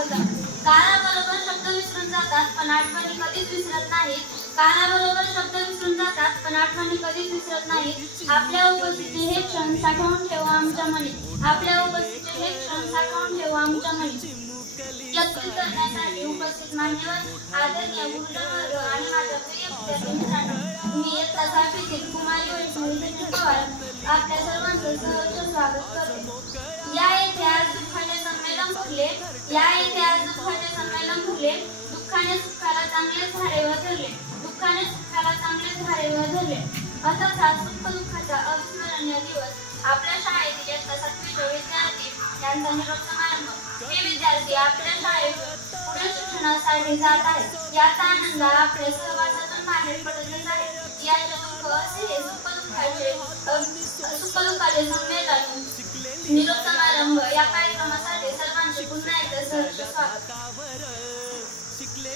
होता. काळाबरोबर शब्द विसरून जातात पण आठवणी कधीच विसरत नाहीत. काळाबरोबर शब्द विसरून जातात पण आठवणी कधीच विसरत नाहीत. आपल्या उपस्थितीचे हे क्षण साठवून ठेवा आमच्या मनी. आपल्या उपस्थितीचे हे क्षण साठवून ठेवा आमच्या मनी. व्यक्त करण्यासाठी उपस्थित मान्यवर, आदरणीय गुरुजन आणि माझ्या प्रिय विद्यार्थी मित्रांनो, मी इयत्ता 6वी कुमारी वैष्णवी पवार आपल्या सर्वांचं सहर्ष स्वागत करते. या येथे आज दुःखाचे संमेलन भरले. या येथे आज दुःखाचे संमेलन भरले. दुःखाने सुखाला चांगलेच झाडे वधरले. दुःखाने सुखाला चांगलेच झाडे वधरले. असाच हा सुख दुःखाचा अविस्मरणीय दिवस आपल्या शाळेतील इयत्ता 7वीचे विद्यार्थी यांचा निरोप समारंभ. हे विद्यार्थी आपल्या शाळेत पुढील शिक्षणासाठी जात आहेत. याचा आनंद आपल्या सहवासातून बाहेर पडतच आहे. याचे दुःख असे हे सुखदुःखाचे संमेलन निरोप समारंभ या कार्यक्रमासाठी सर्वांचे पुन्हा एकदा सहर्ष स्वागत.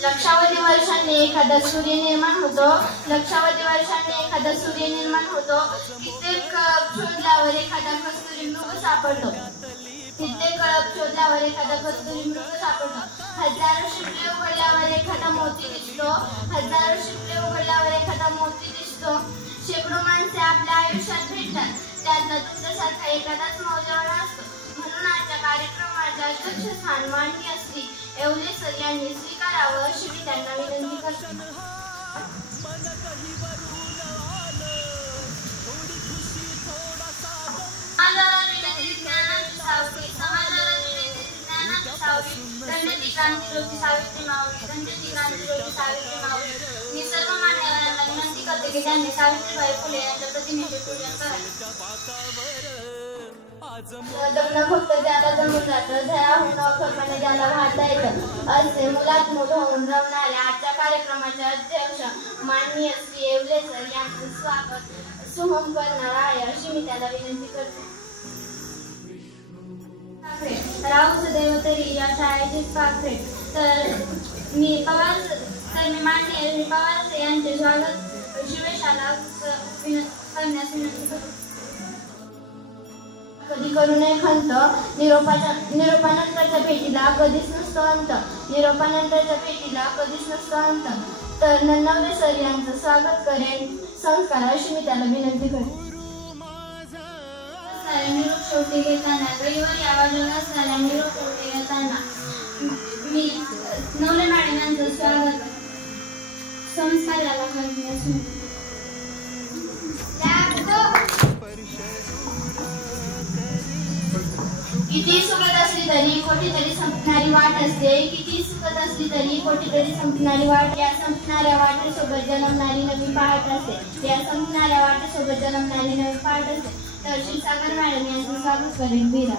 लक्षावधी वर्षांनी एखादा सूर्य निर्माण होतो. लक्षावधी वर्षांनी एखादा सूर्य निर्माण होतो. कित्येक कळप शोधल्यावर एखादा कस्तुरी मृग सापडतो. कित्येक कळप शोधल्यावर एखादा कस्तुरी मृग सापडतो. हजारो शिपले उघडल्यावर एखादा मोती दिसतो. हजारो शिपले उघडल्यावर एखादा मोती दिसतो. शेकडो माणसे आपल्या आयुष्यात भेटतात. त्यातला तुमच्यासारखा एखादाच मौल्यवान असतो. म्हणून आजच्या कार्यक्रमाचे अध्यक्षस्थान माननीय श्री येवले सर यांनी स्वीकारावं अशी मी त्यांना विनंती करते. धन्यती क्रांतीज्योती सावित्री मावळी. धन्यती क्रांतीज्योती सावित्री मावळी. मी सर्व मान्यवरांना विनंती करते की त्यांनी सावित्रीबाई फुले यांच्या प्रतिमेचे पूजन करावे. जगणं फक्त ज्याला जमून जातं, जयाहून अवखळपणे ज्याला वाहता येतं असे मुलात मोठं होऊन रमणाऱ्या आजच्या कार्यक्रमाचे अध्यक्ष माननीय श्री येवले सर यांचं स्वागत सुहम करणार आहे अशी मी त्याला विनंती करते. राहू सदैव तरी या शाळेचीच पाखरे. तर मी माननीय पवार यांचे स्वागत शिवेशाला करण्यास विनंती करते. कधी करू नये खंत. निरोपानंतरच्या भेटीला कधीच नसतो अंत. निरोपानंतरच्या भेटीला कधीच नसतो अंत. तर नन्नवरे सर यांचं स्वागत करेन संस्कार अशी मी त्याला विनंती करते. निरोप शेवटी घेताना रविवारी आवाजाला असणाऱ्या निरोप शेवटी घेताना मी नवले मॅडम यांचं स्वागत संस्काराला करण्यास किती सुखद असली तरी कोठेतरी संपणारी वाट असते. किती सुखद असली तरी कोठेतरी संपणारी वाट. या संपणाऱ्या वाटेसोबत जन्मणारी नवी पहाट असते. या संपणाऱ्या वाटेसोबत जन्मणारी नवी पहाट असते. तर क्षीरसागर मॅडम यांचं स्वागत करेन. बीरा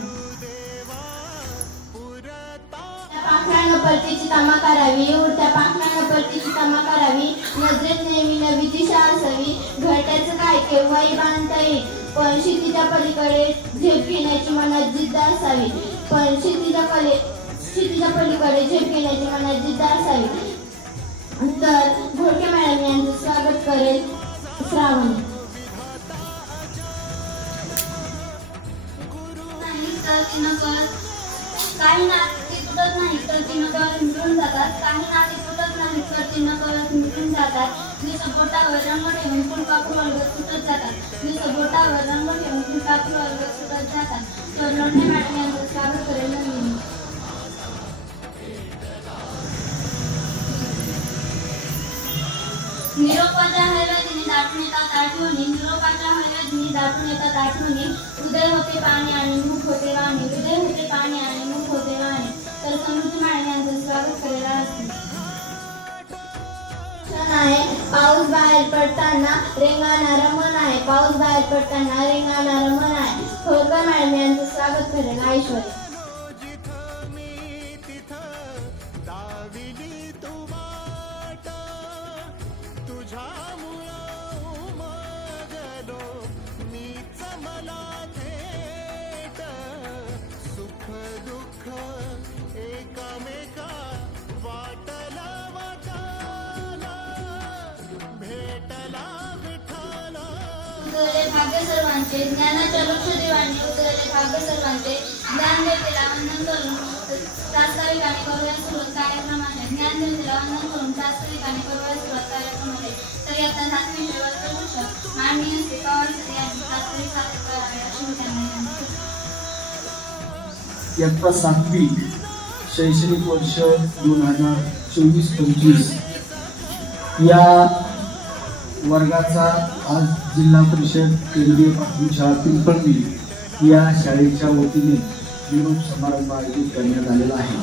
पाखरानं परतीची तमा करावी. उडत्या पाखरानं परतीची तमा करावी. नजरेत नेहमी नवी दिशा असावी. घरट्याचं काय केव्हाही बांधता येईल पण शेतीच्या पलीकडे झेप घेण्याची मनात जिद्द असावी. पण शेतीच्या पलीकडे झेप घेण्याची मनात जिद्द असावी. तर घोडके मॅडम यांचं स्वागत करेल श्रावणी. काही नाती तुटत नाही तर ती नकळत मिटून जातात. काही नाती तुटत नाही तर ती नकळत मिटून जातात. निसपोटावर रंग ठेवून फुलपाखरू अलगद सुटत जातात. निसपोटावर रंग ठेवून फुलपाखरू अलगद सुटत जातात. तर लोणे मॅडम यांचं स्वागत करेल. निरोपाच्या हळव्यातीने दाटून येतात आठवणी. निरोपाच्या हळव्यातीने दाटून येतात आठवणी. उदय होते पाणी आणि मुख होते वाणी. उदय होते पाणी आणि मुख होते वाणी. तर समृद्धी मॅडम यांचं स्वागत करायला असते. पाऊस बाहेर पडताना रेंगाणारा मन आहे. पाऊस बाहेर पडताना रेंगाणारा मन आहे. खोलकर मॅडम यांचं स्वागत करेल ऐश्वर्या. भाग्य सर्वांचे ज्ञानाच्या लक्ष देवाने उदयले भाग्य सर्वांचे ज्ञान देतेला वंदन करून प्रास्ताविक आणि ज्ञानज्योतीला वंदन करून शास्त्रीय आणि बरोबर सुरुवात कार्यक्रम आहे. तर इयत्ता 7वी वर्गभूषण माननीय श्री पवार सर यांची शास्त्रीय सादर करावे अशी मी त्यांना विनंती करते. इयत्ता 7वी शैक्षणिक वर्ष 2024-25 या वर्गाचा आज जिल्हा परिषद केंद्रीय प्राथमिक शाळा पिंपळी या शाळेच्या वतीने निरोप समारंभ आयोजित करण्यात आलेला आहे.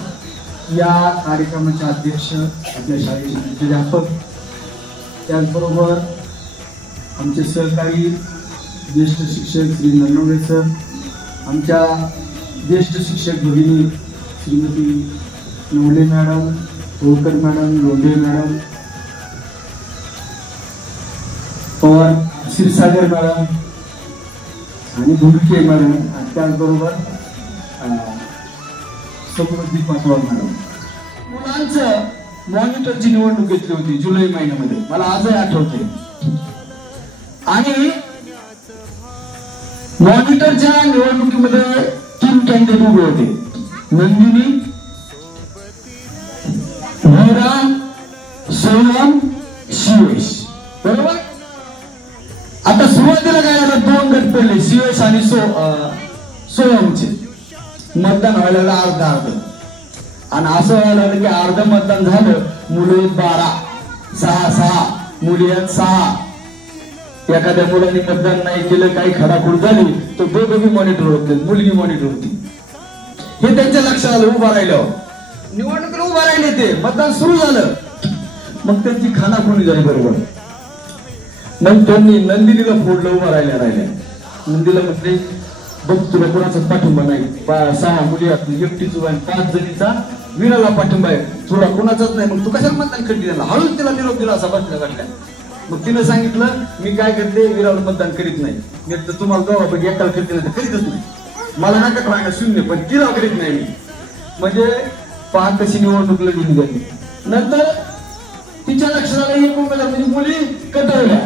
या कार्यक्रमाचे अध्यक्ष आपल्या शाळेचे मुख्याध्यापक, त्याचबरोबर आमचे सहकारी ज्येष्ठ शिक्षक श्री नरनवरे सर, आमच्या ज्येष्ठ शिक्षक भगिनी Shrimati Navale madam, Holkar madam, Londhe madam, Pawar Kshirsagar madam आणि भुडके मॅडम, त्याचबरोबर समृद्धी पाटवार मॅडम. मुलांचं मॉनिटरची निवडणूक घेतली होती जुलै महिन्यामध्ये, मला आजही आठवते. आणि मॉनिटरच्या निवडणुकीमध्ये 3 कॅन्डिडेट उभे होते, नंदिनी, वीरा, सोनम, शिवेश. बरोबर. आता सुरुवातीला काय झालं, 2 गट पडले, शिवेश आणि सोनमचे. मतदान व्हायला अर्ध आणि असं व्हायला लागलं की अर्ध मतदान झालं, मुलं 12, 6 मुली आहेत 6. एखाद्या मुलांनी मतदान नाही केलं, काही खडाखोड झाली, तो दोघं मॉनिटर होते, मुलगी मॉनिटर होती. हे त्यांच्या लक्षात आलं. उभा राहिल्यावर निवडणुकीला उभा राहिले, ते मतदान सुरू झालं, मग त्यांची खानाखुणी झाली. बरोबर. मग त्यांनी नंदिनीला फोडलं. उभा राहिल्या नंदीला म्हटले, बघ तुला कोणाचाच पाठिंबा नाही, 6 मुली एकटीच उभा, 5 जणीचा वीराला पाठिंबा आहे, तुला कोणाचाच नाही, मग तू कशाला मतदान करते त्याला. हळूच तिला निरोप दिला असा बसल्या गाठल्या. मग तिनं सांगितलं, मी काय करते, वीराला मतदान करीत नाही. मी तर तुम्हाला गावापैकी एकाला करते नाही, करीतच नाही, मला नका व्हायला 0, पण तिला करीत नाही मी. म्हणजे पहा कशी निवडणूक लढली गेली. नंतर तिच्या लक्षात आलं, एक उमेदवार म्हणजे मुली कटवल्या.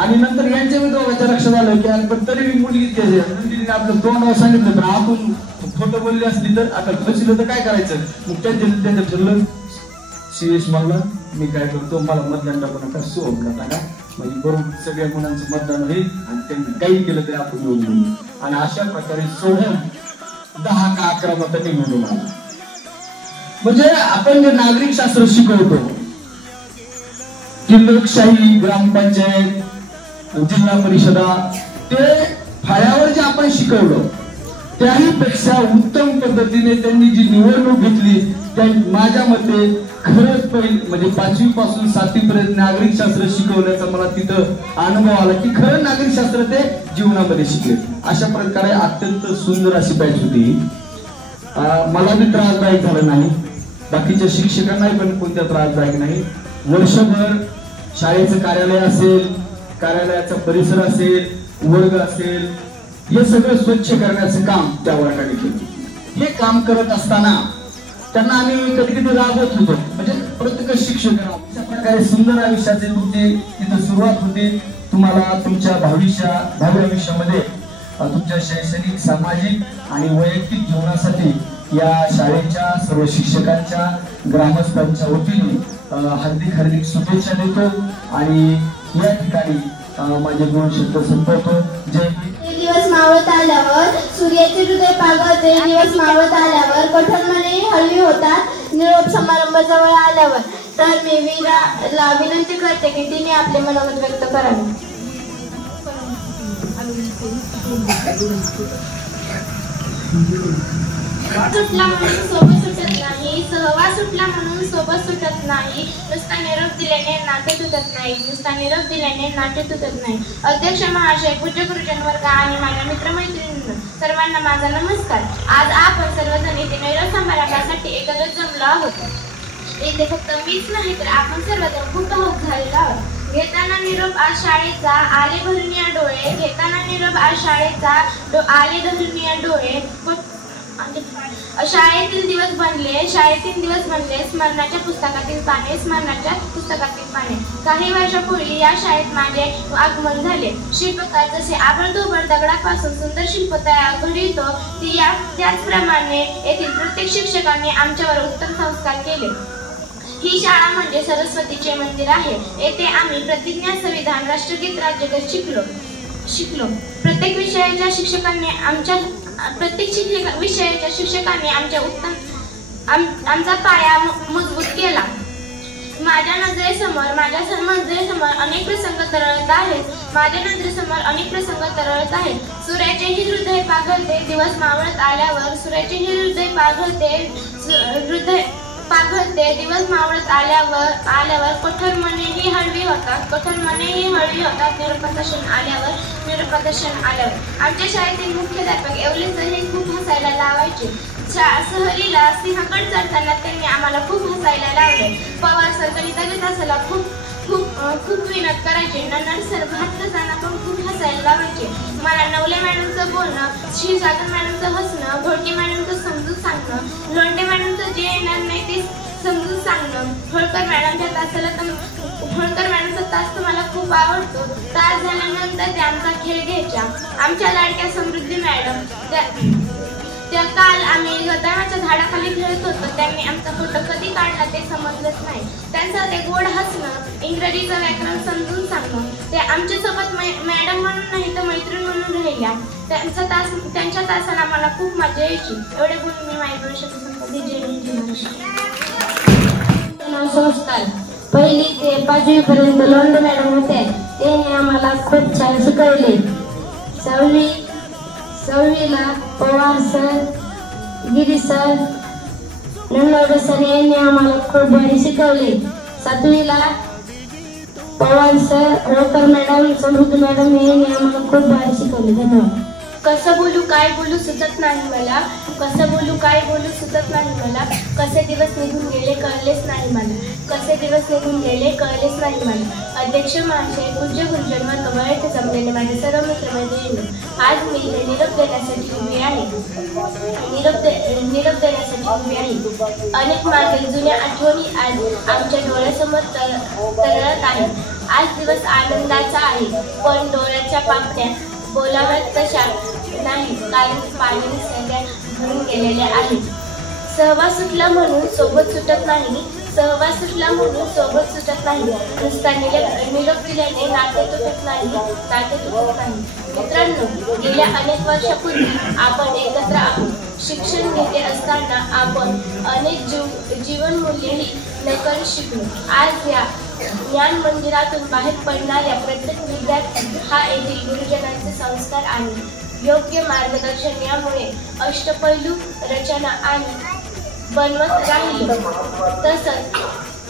आणि नंतर यांच्या दोघांच्या लक्षात आलं की पण तरी मी मुलगीच घ्यायची. नंदिनीने आपलं 2 नाव सांगितलं, पण आपण खोटं बोलली असली तर आता फसलं तर काय करायचं. मग त्यांच्या ठरलं. शिवेश म्हणलं, मी काय करतो, मला मतदान टाकू नका, सोहमला टाका, म्हणजे बरोबर सगळ्या मुलांचं मतदान होईल आणि त्यांनी काही केलं तरी आपण निवडून येऊ. आणि अशा प्रकारे सोहम 10 का 11 मतांनी निवडून आला. म्हणजे आपण जे नागरिक शास्त्र शिकवतो की लोकशाही, ग्रामपंचायत, जिल्हा परिषदा, ते फळ्यावर जे आपण शिकवलं त्याही पेक्षा उत्तम पद्धतीने त्यांनी जी निवडणूक घेतली, त्या माझ्या मते खरंच पहिली म्हणजे 5वी पासून 7वी पर्यंत नागरिक शास्त्र शिकवण्याचा मला तिथं अनुभव आला की खरं नागरिक शास्त्र ते जीवनामध्ये शिकले. अशा प्रकारे अत्यंत सुंदर अशी बॅच होती. मला बी त्रासदायक झालं नाही, बाकीच्या शिक्षकांनाही पण कोणत्या त्रासदायक नाही. वर्षभर शाळेचं कार्यालय असेल, कार्यालयाचा परिसर असेल, वर्ग असेल, हे सगळं स्वच्छ करण्याचं काम त्या वर्गाने केलं. हे काम करत असताना त्यांना आम्ही कधी कधी राबवत होतो, म्हणजे प्रत्येक शिक्षक अशा प्रकारे सुंदर आयुष्याची तुमची तिथं सुरुवात होती. तुम्हाला तुमच्या भावी आयुष्यामध्ये तुमच्या शैक्षणिक, सामाजिक आणि वैयक्तिक जीवनासाठी या शाळेच्या सर्व शिक्षकांच्या, ग्रामस्थांच्या वतीने हार्दिक शुभेच्छा देतो. आणि या ठिकाणी माझे 2 शब्द संपवतो. जय दिवस मावळत आल्यावर सूर्याचे हृदय पागळते, दिवस मावळत आल्यावर कठोर मने हळवी होतात, निरोप समारंभ जवळ आल्यावर. तर मी वीराला विनंती करते की तिने आपले मनोगत व्यक्त करावे. सुटला म्हणून सोबत सुटत नाही, सहवास सुटला म्हणून सोबत सुटत नाही, नुसता निरोप दिल्याने नाते तुटत नाही, नुसता निरोप दिल्याने नाते तुटत नाही. अध्यक्ष महाशय, पूज्य गुरुजन वर्ग आणि माझ्या मित्रमैत्रिणींनो, सर्वांना माझा नमस्कार. आज आपण सर्वजण इथे निरोप समारंभासाठी एकत्र जमलो आहोत. इथे फक्त मीच नाही तर आपण सर्वजण खूप भावुक झालेलो आहोत. घेताना निरोप आज शाळेचा आले भरून या डोळे, घेताना निरोप आज शाळेचा आले भरून या डोळे. शाळेतील दिवस बनले स्मरणाच्या पुस्तकातील पाने, स्मरणाच्या पुस्तकातील पाने. काही वर्षापूर्वी या शाळेत माझे आगमन झाले. शिल्पकार जसे आबडधोबड दगडापासून सुंदर शिल्प तयार घडवितो, त्याचप्रमाणे येथील प्रत्येक शिक्षकांनी आमच्यावर उत्तम संस्कार केले. ही शाळा म्हणजे सरस्वतीचे मंदिर आहे. येथे आम्ही प्रतिज्ञा, संविधान, राष्ट्रगीत, राज्यगीत शिकलो. प्रत्येक विषयाच्या शिक्षकांनी आमचा पाया मजबूत केला. माझ्या नजरेसमोर अनेक प्रसंग तरळत आहेत. सूर्याचेही हृदय पाघळते दिवस मावळत आल्यावर कठोर मनेही हळवी होतात. निरुपदर्शन आल्यावर आमच्या शाळेतील मुख्याध्यापक येवलेसर हे खूप हसायला लावायचे. सहलीला सिंहगड चढताना त्यांनी आम्हाला खूप हसायला लावले. पवार सर गणिताच्या तासाला खूप विनोद करायचे. नन्नर सर भात करताना पण खूप हसायला लावायचे. मला नवले मॅडमचं बोलणं, क्षीरसागर मॅडमचं हसणं, घोडके मॅडमचं समजून सांगणं, लोंढे मॅडमचं जे येणार नाही ते समजून सांगणं, होळकर मॅडमचा तास तर मला खूप आवडतो. तास झाल्यानंतर त्या आमचा खेळ घ्यायच्या. आमच्या लाडक्या समृद्धी मॅडम त्या काल आम्ही गदामाच्या झाडाखाली खेळत होतो. त्यांनी आमचा फोटो कधी काढला ते समजलंच नाही. त्यांचं ते गोड हसणं, इंग्रजीचं व्याकरण समजून सांगणं, ते आमच्यासोबत मॅडम म्हणून नाही तर मैत्रीण म्हणून राहिल्या. त्यांच्या तासाला मला खूप मजा यायची. एवढे बोलून मी माझ्या भविष्याचं संपत्ती संस्कार 1ली ते 5वी पर्यंत लोंढे मॅडम होते. त्यांनी आम्हाला खूप छान शिकवले. 6वीला पवार सर, गिरी सर, नन्नवडे सर यांनी आम्हाला खूप भारी शिकवले. 7वीला पवार सर, होळकर मॅडम, समृद्धी मॅडम यांनी आम्हाला खूप भारी शिकवले. धन्यवाद. कसं बोलू काय बोलू सुचत नाही मला. कसे दिवस निघून गेले कळलेच नाही मला. अध्यक्ष महाशय, पूज्य गुरुजन वर्ग, वयाचे जमलेले माझे सर्व मित्रमैत्रिणी, आज मी निरोप देण्यासाठी उभी आहे. अनेक मागील जुन्या आठवणी आज आमच्या डोळ्यासमोर तरळत आहेत. आज दिवस आनंदाचा आहे, पण डोळ्याच्या पापण्या बोलाव्यात तशा नाही, कारण पाणी सगळ्या भरून गेलेले आहे. सहवास सुटला म्हणून सोबत सुटत नाही. नुसता निरोप दिल्याने नाते तुटत नाही. मित्रांनो, गेल्या अनेक वर्षापूर्वी आपण एकत्र आहोत. शिक्षण घेते असताना आपण अनेक जीवनमूल्येही नकळत शिकलो. आज या ज्ञान मंदिरातून बाहेर पडणाऱ्या प्रत्येक विद्यार्थी हा येथील गुरुजनांचे संस्कार आणि योग्य मार्गदर्शन यामुळे अष्टपैलू रचना आणि बनवत राहील. तसंच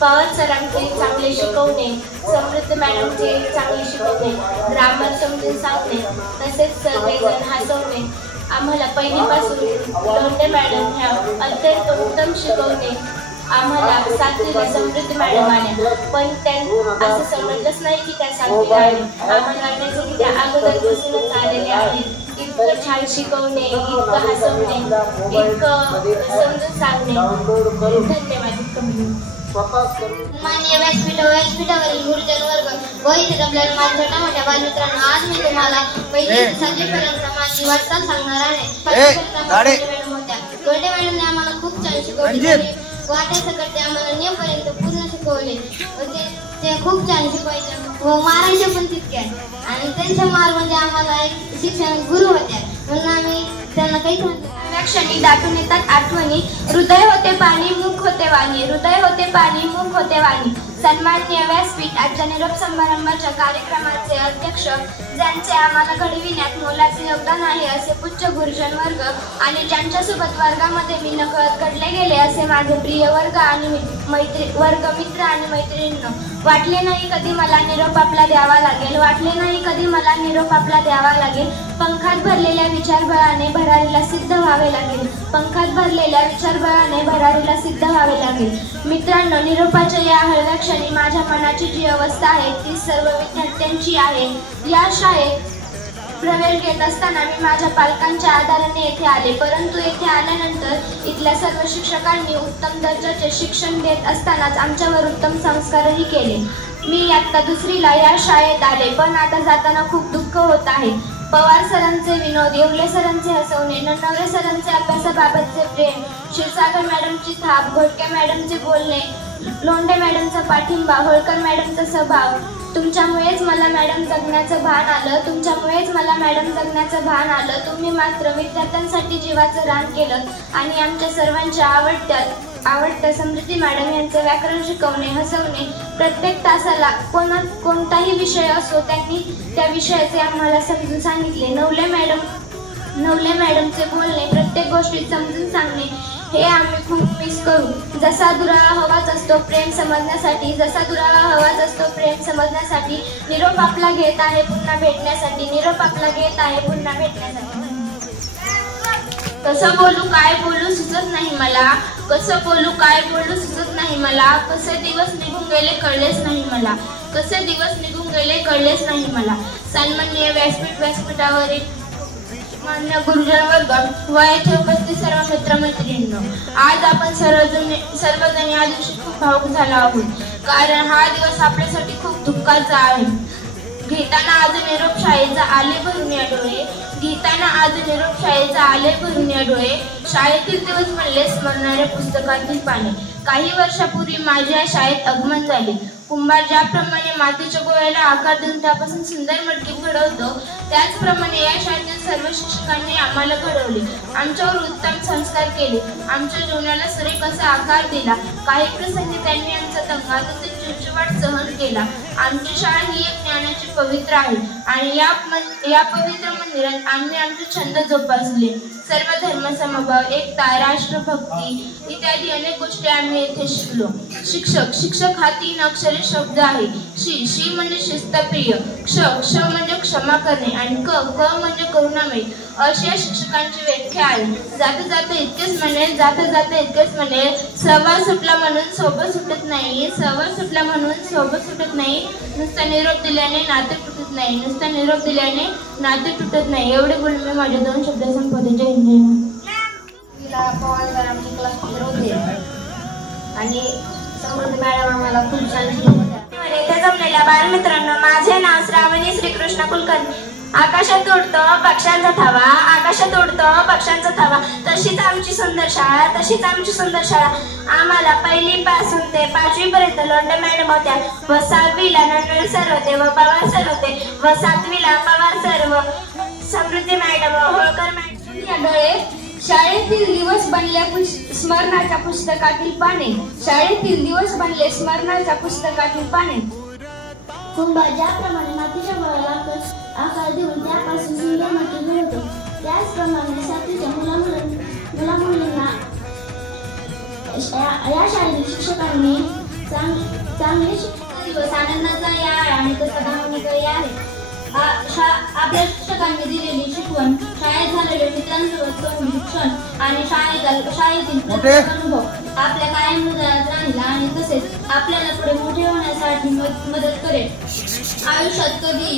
पवार सरांचे चांगले शिकवणे, समृद्ध मॅडमचे चांगले शिकवणे, ग्रामर समजून सांगणे, तसेच सर्वजण हसवणे. आम्हाला पहिलीपासून लोंढे मॅडम ह्या अत्यंत उत्तम शिकवणे. आम्हाला 7वीला समृद्धी मॅडम आल्या, पण असं समजलंच नाही की त्या 7वीला आल्या. आम्हाला वाटायचं की त्या अगोदरपासूनच आलेल्या आहेत. इतकं छान शिकवणे, इतकं हसवणे, इतकं समजून सांगणे. धन्यवाद. माननीय व्यासपीठावरील गुरुजन वर्ग व इथे जमलेल्या माझ्या छोट्या मोठ्या बालमित्रांनो, आज मी तुम्हाला 1ली ते 7वीपर्यंत माझी वाटचाल सांगणार आहे. गोडे मॅडमने आम्हाला खूप छान शिकवले. वाटायचं ते आम्हाला नियमपर्यंत पूर्ण शिकवले. ते खूप छान शिकवायचे व मारायचे पण तितक्या. आणि त्यांच्या मारमध्ये आम्हाला एक शिक्षण गुरु होत्या, म्हणून आम्ही त्यांना काही क्षणी दाटून येतात आठवणी. हृदय होते पाणी, मुख होते वाणी. सन्माननीय व्यासपीठ, आजच्या निरोप समारंभाच्या कार्यक्रमाचे अध्यक्ष, ज्यांचे आम्हाला घडविण्यात मोलाचे योगदान आहे असे पूज्य गुरुजन वर्ग आणि ज्यांच्यासोबत वर्गामध्ये मी नकळत घडले गेले असे माझे प्रिय वर्ग मित्र आणि मैत्रिणींनो, वाटले नाही कधी मला निरोप आपला द्यावा लागेल. पंखात भरलेल्या विचारबळाने भरारीला सिद्ध व्हावे लागेल. मित्रांनो, निरोपाच्या या हळव्या क्षणी माझ्या मनाची जी अवस्था आहे ती सर्व विद्यार्थ्यांची आहे. या शाळेत प्रवेश घेत असताना मी माझ्या पालकांच्या आधाराने येथे आले, परंतु येथे आल्यानंतर इथल्या सर्व शिक्षकांनी उत्तम दर्जाचे शिक्षण देत असतानाच आमच्यावर उत्तम संस्कारही केले. मी इयत्ता 2रीला या शाळेत आले, पण आता जाताना खूप दुःख होत आहे. पवार सरांचे विनोद, येवले सरांचे हसवणे, नन्नवरे सरांचे अभ्यासाबाबतचे प्रेम, क्षीरसागर मॅडमची थाप, घोडके मॅडमचे बोलणे, लोंढे मॅडमचा पाठिंबा, होळकर मॅडमचा स्वभाव, तुमच्यामुळेच मला मॅडम जगण्याचं भान आलं, तुमच्यामुळेच मला मॅडम जगण्याचं भान आलं. तुम्ही मात्र विद्यार्थ्यांसाठी जीवाचं रान केलं आणि आमच्या सर्वांच्या आवडत्या समृद्धी मॅडम यांचं व्याकरण शिकवणे, हसवणे, प्रत्येक तासाला कोणताही विषय असो त्यांनी त्या विषयाचे आम्हाला समजून सांगितले. नवले मॅडमचे बोलणे, प्रत्येक गोष्टीत समजून सांगणे हे आम्ही खूप मिस करू. जसा दुरावा हवाच असतो प्रेम समजण्यासाठी, जसा दुरावा हवाच असतो प्रेम समजण्यासाठी. निरोप आपला घेत आहे पुन्हा भेटण्यासाठी, निरोप आपला घेत आहे पुन्हा भेटण्यासाठी. कसं बोलू काय बोलू सुचत नाही मला, कसं बोलू काय बोलू सुचत नाही मला. कसे दिवस निघून गेले कळलेच नाही मला, कसे दिवस निघून गेले कळलेच नाही मला. सन्माननीय व्यासपीठावरील मान्य गुरुजन वर्ग व येथे उपस्थित सर्व मित्रमैत्रिणींनो, आज आपण सर्वजण या दिवशी खूप भावुक झालो आहोत, कारण हा दिवस आपल्यासाठी खूप दुःखाचा आहे. घेताना आज निरोप शाळेचा आले भरून या डोळे, घेताना आज निरोप शाळेचा आले भरून या डोळे. शाळेतील दिवस म्हणले स्मरणारे पुस्तकातील पाने. काही वर्षापूर्वी माझ्या शाळेत आगमन झाले. कुंभार ज्याप्रमाणे मातीच्या गोळ्याला आकार देऊन त्यापासून सुंदर मटकी घडवतो, त्याचप्रमाणे या शाळेतील सर्व शिक्षकांनी आम्हाला घडवले, आमच्यावर उत्तम संस्कार केले, आमच्या जीवनाला सुरेख असा आकार दिला. काही प्रसंगी त्यांनी आमचा दंगा तसेच चिडचिवाट सहन केला. आमची शाळा ही एक ज्ञानाची पवित्र आहे आणि या पवित्र मंदिरात आम्ही आमचे छंद जोपासले. सर्व धर्मसमभाव, एकता, राष्ट्रभक्ती इत्यादी अनेक गोष्टी आम्ही येथे शिकलो. शिक्षक हा 3 अक्षरी शब्द आहे. शी म्हणजे शिस्तप्रिय, क्ष म्हणजे क्षमा करणे आणि क म्हणजे करुणामय अशी या शिक्षकांची व्याख्या आहे. जाता जाता इतकेच म्हणे, सहवास सुटला म्हणून सोबत सुटत नाही, सहवास सुटला म्हणून सोबत सुटत नाही, नुसता निरोप दिल्याने नाते तुटत नाही, नुसता निरोप दिल्याने नाते तुटत नाही. एवढे बोलून मी माझे 2 शब्द संपवते. जय हिंद. पवार सर आमचे क्लास टीचर होते आणि समृद्धी मॅडम आम्हाला खूप छान शिकवल्या. येथे जमलेल्या बालमित्रांनो, माझे नाव श्रावणी श्रीकृष्ण कुलकर्णी. आकाशात उडतो पक्ष्यांचा थवा, आकाशात उडतो पक्ष्यांचा थवा, तशीच आमची सुंदर शाळा, तशीच आमची सुंदर शाळा. आम्हाला 1ली पासून ते 5वी पर्यंत लोंढे मॅडम होत्या व 6वीला नन्नळे सर होते व पवार सर होते व 7वीला पवार सर व समृद्धी मॅडम व होळकर मॅडम. शाळेतील दिवस बनले स्मरणाच्या पुस्तकातील पाने, शाळेतील दिवस बनले स्मरणाच्या पुस्तकातील पाने. कुंभार ज्याप्रमाणे मातीच्या गोळ्याला आकार देऊन त्यापासून सुंदर मटकी घडवतो, त्याचप्रमाणे 7वीच्या मुलामुलींना या शाळेतील शिक्षकांनी चांगले दिवस आनंदाचा या आणि तसा भावनिकही आहे. आपल्या शिक्षकांनी दिलेली शिकवण, शाळेत झालेले मित्रांसोबत शिक्षण आणि शाळेतील प्रत्येक अनुभव आपल्या कायम हृदयात राहिला आणि तसेच आपल्याला पुढे मोठे होण्यासाठी मदत करेल. आयुष्यात कधी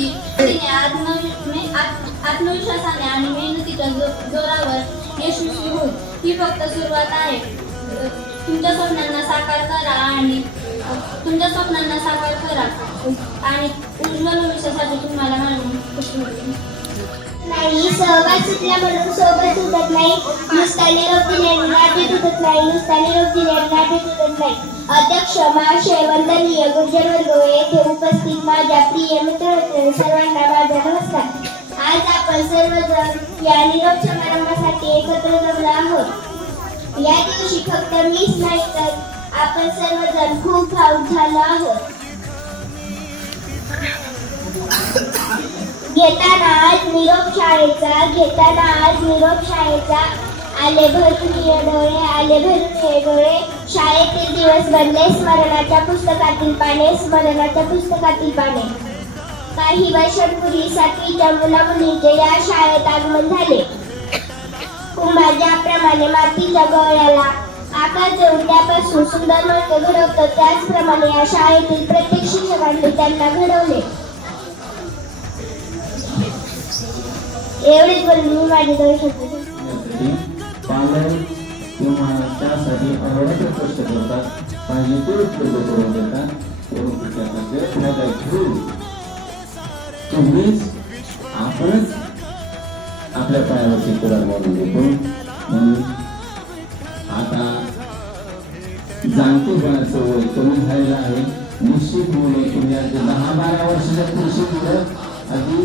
आत्मविश्वासाने आणि मेहनतीच्या जोरावर यशस्वी होईल. ही फक्त सुरुवात आहे. तुमच्या स्वप्नांना साकार करा आणि उज्ज्वल भविष्यासाठी तुम्हाला नाही. सहवास सुटला म्हणून सोबत सुटत नाही, नुसता निरोप दिल्याने नाते तुटत नाही, नुसता निरोप दिल्याने नाते तुटत नाही. अध्यक्ष महाशय, वंदनीय गुरुजन वर्ग, येथे उपस्थित माझ्या प्रिय मित्र सर्वांना माझा नमस्कार. आज आपण सर्वजण या निरोप समारंभासाठी एकत्र जमलो आहोत. या दिवशी फक्त मीच नाही तर आपण सर्वजण खूप भावुक झालो आहोत. घेताना आज निरोप शाळेचा आले भरून ये डोळे, शाळेतील दिवस बनले स्मरणाच्या पुस्तकातील पाने. काही वर्षांपूर्वी 7वीच्या मुलामुलींचे या शाळेत आगमन झाले. कुंभार ज्याप्रमाणे मातीच्या गोळ्याला आकार देऊन त्यापासून सुंदर मटकी घडवतो, त्याचप्रमाणे या शाळेतील प्रत्येक शिक्षकांनी त्यांना घडवले. एवढेच बोलून मी माझे 2 शब्द पालन किंवा त्यासाठी अहोरात्र कष्ट करतात, पाहिजे ते उपलब्ध करून देतात. त्याचा फायदा घेऊन तुम्हीच आपणच आपल्या पायावरची कुराड मारून घेतो. म्हणून आता जाणतेपणाचं वय कमी झालेलं आहे. निश्चित मुलं तुम्ही 10-12 वर्षाच्या पुरुष मुलं अगदी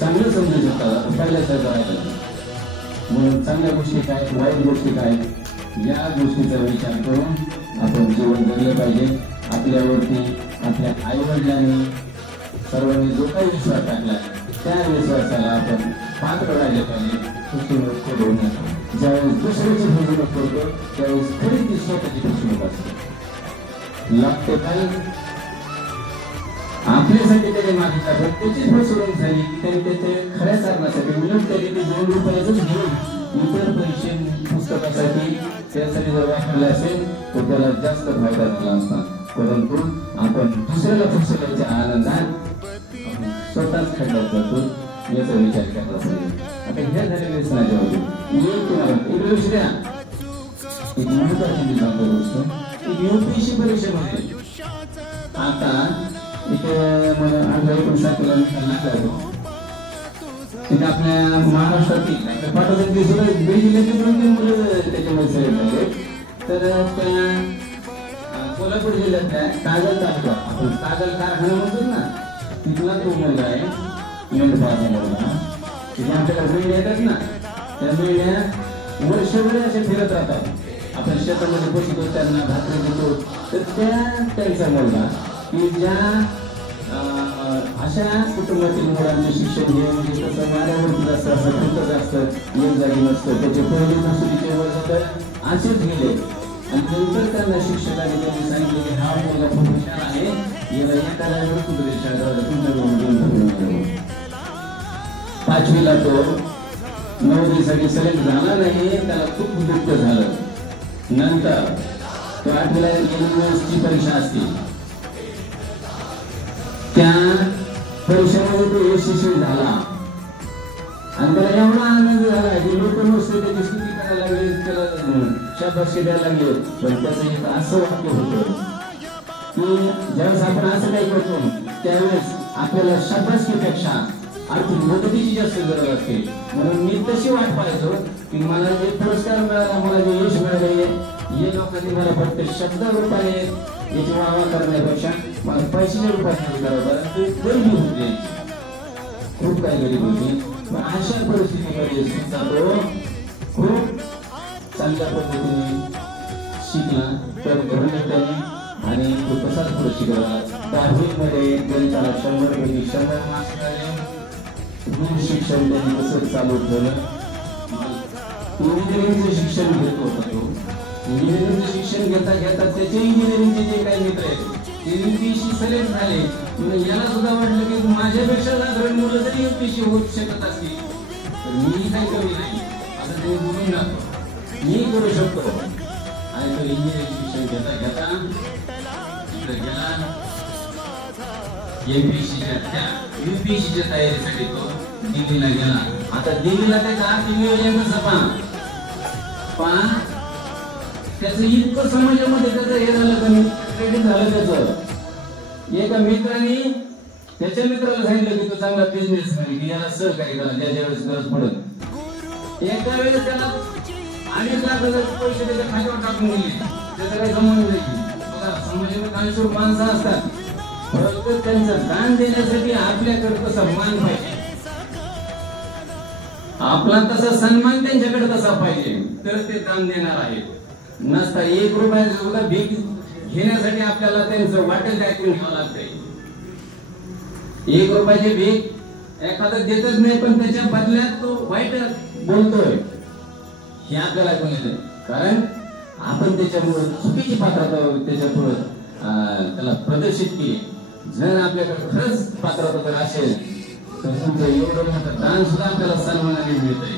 चांगलं समजू शकतात पहिल्यासारखं राहिलं. म्हणून चांगल्या गोष्टी काय वाईट गोष्टी काय या गोष्टीचा विचार करून आपण जीवन जगलं पाहिजे. आपल्यावरती आपल्या आईवडिलांनी सर्वांनी जो काही विश्वास टाकला त्या विश्वासाला आपण पात्र राहिले पाहिजे. फसवणूक करू नये. ज्यावेळेस दुसऱ्याची फसवणूक करतो त्यावेळेस खरी ती स्वतःची फसवणूक असते. लागते काय आपल्यासाठी त्याने मागितला पण त्याचीच फसवणूक झाली की त्यांनी त्याचे खऱ्या कारणासाठी मिळून त्यांनी ते 2 रुपयाचंच घेऊन इतर पैसे पुस्तकासाठी त्यासाठी जर वापरले असेल तर त्याला जास्त फायदा झाला असता. परंतु आपण दुसऱ्याला फसवल्याच्या आनंदात स्वतःच खड्ड्यात जातो याचा विचार करायला पाहिजे. आता हे झालेले व्यसनाच्या तुम्हाला एक लक्ष द्या. एक महत्वाची मी सांगतो गोष्ट UPSC परीक्षेमध्ये आता इथे मला 18-19 लागला होतो. तिथे आपल्या महाराष्ट्रातील पाठवतात सुद्धा बीड जिल्ह्यातील 2-3 मुलं त्याच्यामध्ये सिलेक्ट झाले. तर त्या कोल्हापूर जिल्ह्यातल्या कागल तालुका आपण कागल कारखाना म्हणतो ना तिथला तो मुलगा आहे. मेंढपाळाचा मुलगा तिथे आमच्याकडे मेंढ्या येतात ना त्या मेंढ्या वर्षभर असे फिरत राहतात. आपण शेतामध्ये बसतो त्यांना भाकरी देतो. तर त्यांचा मुलगा की ज्या अशा कुटुंबातील मुलांचं शिक्षण हे म्हणजे कसं माऱ्यावरती जास्त असतं खर्च जास्त एक जागी नसतं. त्याचे पहिले मसुरीचे वर्ष तर असेच गेले आणि नंतर त्यांना शिक्षकांनी त्यांनी सांगितलं की हा मुलगा खूप हुशार आहे याला एका जागेवर कुठे तुमच्या 5वीला तो 9वीसाठी सिलेक्ट झाला नाही. त्याला खूप दुःख झालं. नंतर तो 8वीला NMSची परीक्षा असते त्या परीक्षेमध्ये तो यशस्वी झाला आणि त्याला एवढा आनंद झाला की लोक नुसते त्याची स्तुती करायला लागले त्याला शाबासकी द्यायला लागले. पण त्याचं एक असं वाक्य होतं की ज्यावेळेस आपण असं काही करतो त्यावेळेस आपल्याला शाबासकीपेक्षा आर्थिक मदतीची जास्त गरज असते. म्हणून मी तशी वाट पाहायचो की मला जे पुरस्कार मिळाला मला जे यश मिळाले हे लोकांनी मला फक्त शब्दारूपाने याची वाहवा करण्यापेक्षा मला पैशाच्या रूपाने करावं. गरिबी होती खूप काही गरीब होती. अशा परिस्थितीमध्ये सुद्धा तो खूप चांगल्या पद्धतीने शिकला. तर त्याने आणि तो तसाच पुढे शिकला. 10वीमध्ये गणिताला 100पैकी 100 मार्क्स मिळाले. शिक्षण त्यांनी तसंच चालू ठेवलं. इंजिनिअरिंगचं शिक्षण घेत होता तो. इंजिनिअरिंगचं शिक्षण घेता घेता त्याचे इंजिनिअरिंगचे जे काही मित्र आहेत ते UPSC सिलेक्ट झाले. याला सुद्धा वाटलं की माझ्यापेक्षा साधारण मुलं जरी UPSC होऊ शकत असतील तर मी काही कमी नाही असं ते बोलून जातो. मी करू शकतो. आणि तो इंजिनिअरिंग शिक्षण घेता घेता गेला UPSCच्या तयारीसाठी तो दिल्लीला गेला. आता दिल्लीला त्याचं आर्थिक नियोजन कसं पहा त्याचं इतकं समाजामध्ये त्याचं हे झालं कमी क्रेडिट झालं त्याचं. एका मित्राने त्याच्या मित्राला सांगितलं की तो चांगला बिझनेस की याला सहकार्य करा ज्या वेळेस गरज पडत. एका वेळेस त्याला 2.5 लाख पैसे त्याच्या खात्यावर टाकून दिले. त्याचं काही संबंध नाही. समाजामध्ये 40 माणसं असतात परंतु त्यांचं दान देण्यासाठी आपल्याकडे कसा मान पाहिजे आपला तसा सन्मान त्यांच्याकडे तसा पाहिजे तर ते दान देणार आहे. नसता 1 रुपया सुद्धा भीक घेण्यासाठी आपल्याला त्यांचं वाटेल ऐकून घ्यावं लागतंय. 1 रुपयाची भीक एखादा देतच नाही पण त्याच्या बदल्यात तो वाईट बोलतोय हे आपल्याला ऐकून येते. कारण आपण त्याच्यामुळे चुकीची पात्रता त्याच्यापुढे त्याला प्रदर्शित केली. जर आपल्याकडे खरंच पात्रता जर असेल तर तुमचं एवढं मोठं दान सुद्धा आपल्याला सन्मानाने मिळतंय.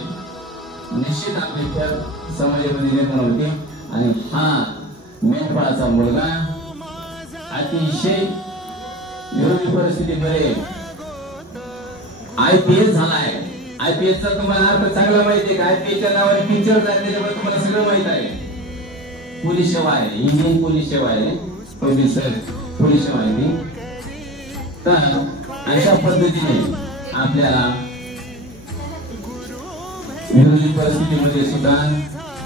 निश्चित आपली तर समाजामध्ये निर्माण होते. आणि हा मेंढपाळाचा मुलगा अतिशय विरोधी परिस्थितीमध्ये IPS झालाय. IPS चा तुम्हाला अर्थ चांगला माहिती आहे का? IPS च्या नावाने पिक्चर त्याच्यामुळे तुम्हाला सगळं माहित आहे. पोलीस सेवा आहे. इंडियन पोलीस सेवा आहे. पोलीस सेवा आहे ती. तर अशा पद्धतीने आपल्याला विरोधी परिस्थितीमध्ये सुद्धा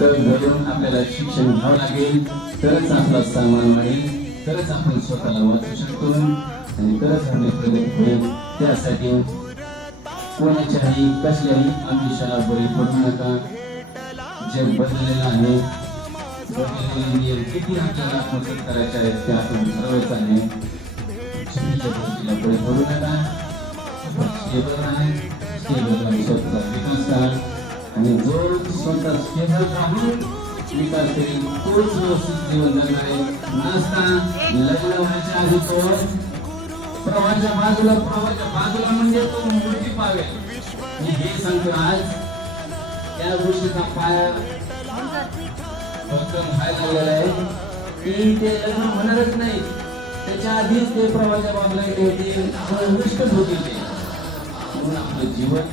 तर घरून आपल्याला शिक्षण घ्यावं लागेल, तरच आपला सामान वाढेल, तरच आपण स्वतःला वाचू शकतो आणि तरच आपली प्रगती होईल. त्यासाठी कोणाच्याही कसल्याही आमिषाला बळी पडू नका. जग बदललेलं आहे, बदललेले नियम किती आपल्याला आत्मसात करायचे आहेत ते आपण ठरवायचं आहे. चुकीच्या गोष्टीला बळी पडू नका. स्टेबल आहे, स्टेबल आणि स्वतःचा विकास करा आणि जो स्वतः स्टेबल राहून विकास करेल तोच व्यवस्थित जीवन जगणार आहे. नसता लग्न व्हायच्या आधी तो प्रवाहाच्या बाजूला म्हणजे तो मृत्यू पावेल. मी हे सांगतो आज त्या गोष्टीचा पाया फक्त व्हायला लागलेला आहे की ते लग्न होणारच नाही. त्याच्या आधीच ते प्रवाहाच्या बाजूला गेले होते, निष्ठच होते ते. म्हणून आपलं जीवन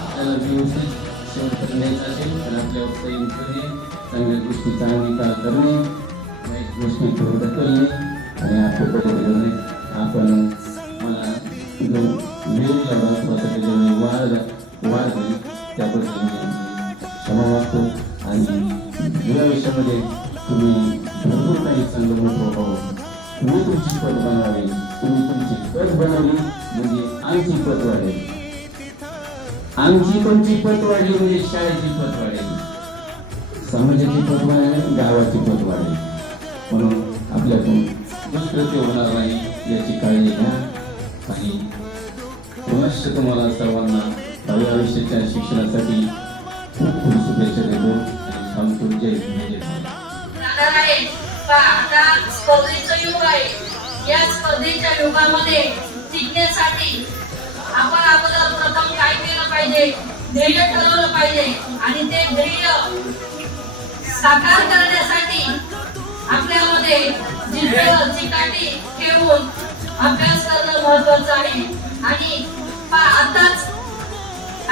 आपल्याला व्यवस्थित शेवटपर्यंत द्यायचं असेल तर आपल्यावर संयम करणे, चांगल्या गोष्टीचा अंगीकार करणे, वाईट गोष्टी पुढे ढकलणे आणि आपलं बरोबर करणे. आपण मला जो वेळेला स्वतःच्या जेवढी वाढ झाली त्याबद्दल मी क्षमा मागतो आणि या विषयामध्ये तुम्ही भरपूर काही चांगलं मोठं व्हावं. तुम्ही तुमची पद बनवावी, तुम्ही तुमची पद बनवली म्हणजे आमची पद वाढेल. आमची कोणची पद वाढली म्हणजे शाळेची पद वाढेल, समाजाची पद वाढेल, गावाची पद वाढेल. म्हणून आपल्यातून दुष्कृत्य होणार नाही याची काळजी घ्या आणि पुनश्च तुम्हाला सर्वांना भावी आयुष्याच्या शिक्षणासाठी खूप खूप शुभेच्छा देतो आणि थांबतो. जय हिंद. आता स्पर्धेचं युग आहे. या स्पर्धेच्या युगामध्ये टिकण्यासाठी आपण अगोदर प्रथम काय केलं पाहिजे, ध्येय ठरवलं पाहिजे आणि ते ध्येय साकार करण्यासाठी आपल्यामध्ये जिद्द चिकाटी ठेवून अभ्यास करणं महत्वाचं आहे. आणि आताच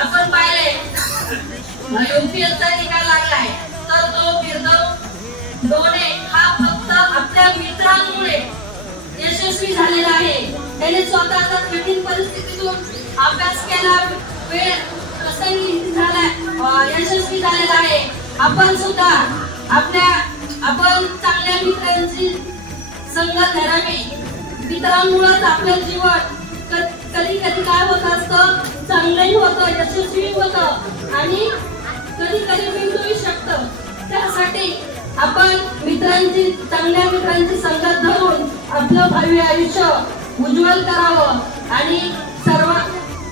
आपण पाहिले UPSचा निकाल लागलाय तर तो फिरदौस डोने हा फक्त आपल्या मित्रांमुळे यशस्वी झालेला आहे. त्याने स्वतःचा कठीण परिस्थितीतून अभ्यास केला, वेळ प्रसंगी झाला, यशस्वी झालेला आहे. आपण सुद्धा आपण चांगल्या मित्रांची संगत धरावी. मित्रांमुळेच आपलं जीवन कधी कधी काय होत असतं, चांगलंही होतं, यशस्वी होतं आणि कधी कधी बिघडूही शकतं. त्यासाठी आपण चांगल्या मित्रांची संगत धरून आपलं भावी आयुष्य उज्ज्वल करावं आणि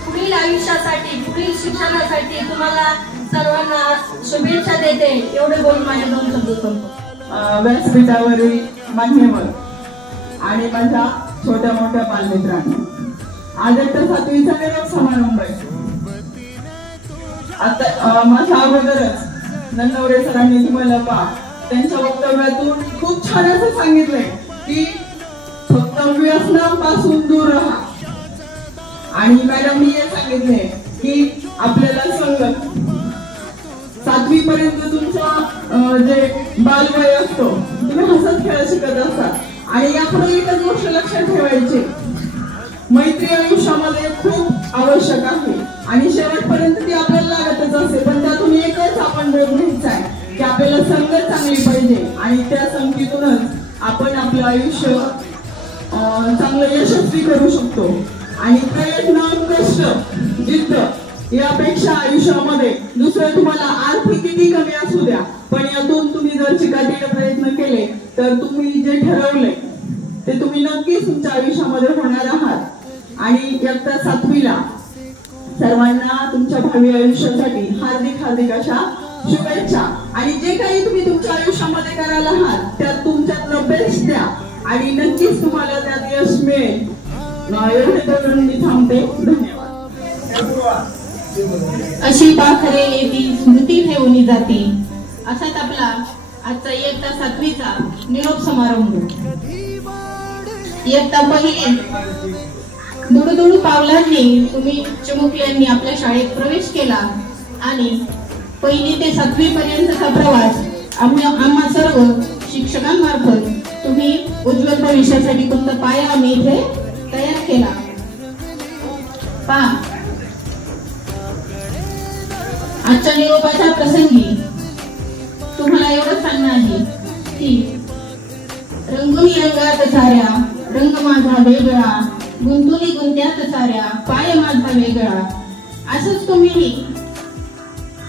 पुढील आयुष्यासाठी, पुढील शिक्षणासाठी तुम्हाला सर्वांना शुभेच्छा देते. एवढे बोलून माझे 2 शब्द संपतो. व्यासपीठावरील मान्यवर आणि माझ्या छोट्या मोठ्या बालमित्रांनो, आज एकतर 7वीचा निरोप समारंभ आहे. आता माझ्या अगोदरच नन्नवरे सरांनी तुम्हाला त्यांच्या वक्तव्यातून खूप छान असं सांगितलंय की फक्त व्यसनापासून दूर राहा. आणि मॅडमनी हे सांगितले की आपल्याला संगत 7वी पर्यंत तुमचा जे बालवय असतो तुम्ही हसत खेळत शिकत असता आणि यापुढे एकच गोष्ट लक्षात ठेवायची, मैत्री आयुष्यामध्ये खूप आवश्यक आहे आणि शेवटपर्यंत ती आपल्याला लागतच असते. पण त्यातून एकच आपण बोध घ्यायचा आहे की आपल्याला संगत चांगली पाहिजे आणि त्या संगतीतूनच आपण आपलं आयुष्य चांगलं यशस्वी करू शकतो. आणि प्रयत्न, कष्ट, जिद्द यापेक्षा आयुष्यामध्ये दुसरं तुम्हाला आर्थिक किती कमी असू द्या पण यातून तुम्ही जर चिकाटीने प्रयत्न केले तर तुम्ही जे ठरवले ते तुम्ही नक्कीच तुमच्या आयुष्यामध्ये होणार आहात. आणि इयत्ता 7वीला सर्वांना तुमच्या भावी आयुष्यासाठी हार्दिक हार्दिक अशा शुभेच्छा. आणि जे काही तुम्ही तुमच्या आयुष्यामध्ये करायला आहात त्यात तुमच्यातलं बेस्ट द्या आणि नक्कीच तुम्हाला त्यात यश मिळेल. एवढे करून मी थांबते. धन्यवाद. अशी पाखरे येती स्मृती ठेवून जाती. असाच आपला आजचा इयत्ता 7वीचा निरोप समारंभ. इयत्ता 1 दुडू पावलांनी तुम्ही चिमुकल्यांनी आपल्या शाळेत प्रवेश केला आणि 1ली ते 7वी पर्यंतचा प्रवास आम्हा सर्व शिक्षकांमार्फत तुम्ही उज्ज्वल भविष्यासाठी तुमचा पाया आम्ही इथे तयार केला. आजच्या निरोपाच्या प्रसंगी माझा वेगळा, गुंतुनी गुंत्यात साऱ्या पाय माझा वेगळा. असंच तुम्ही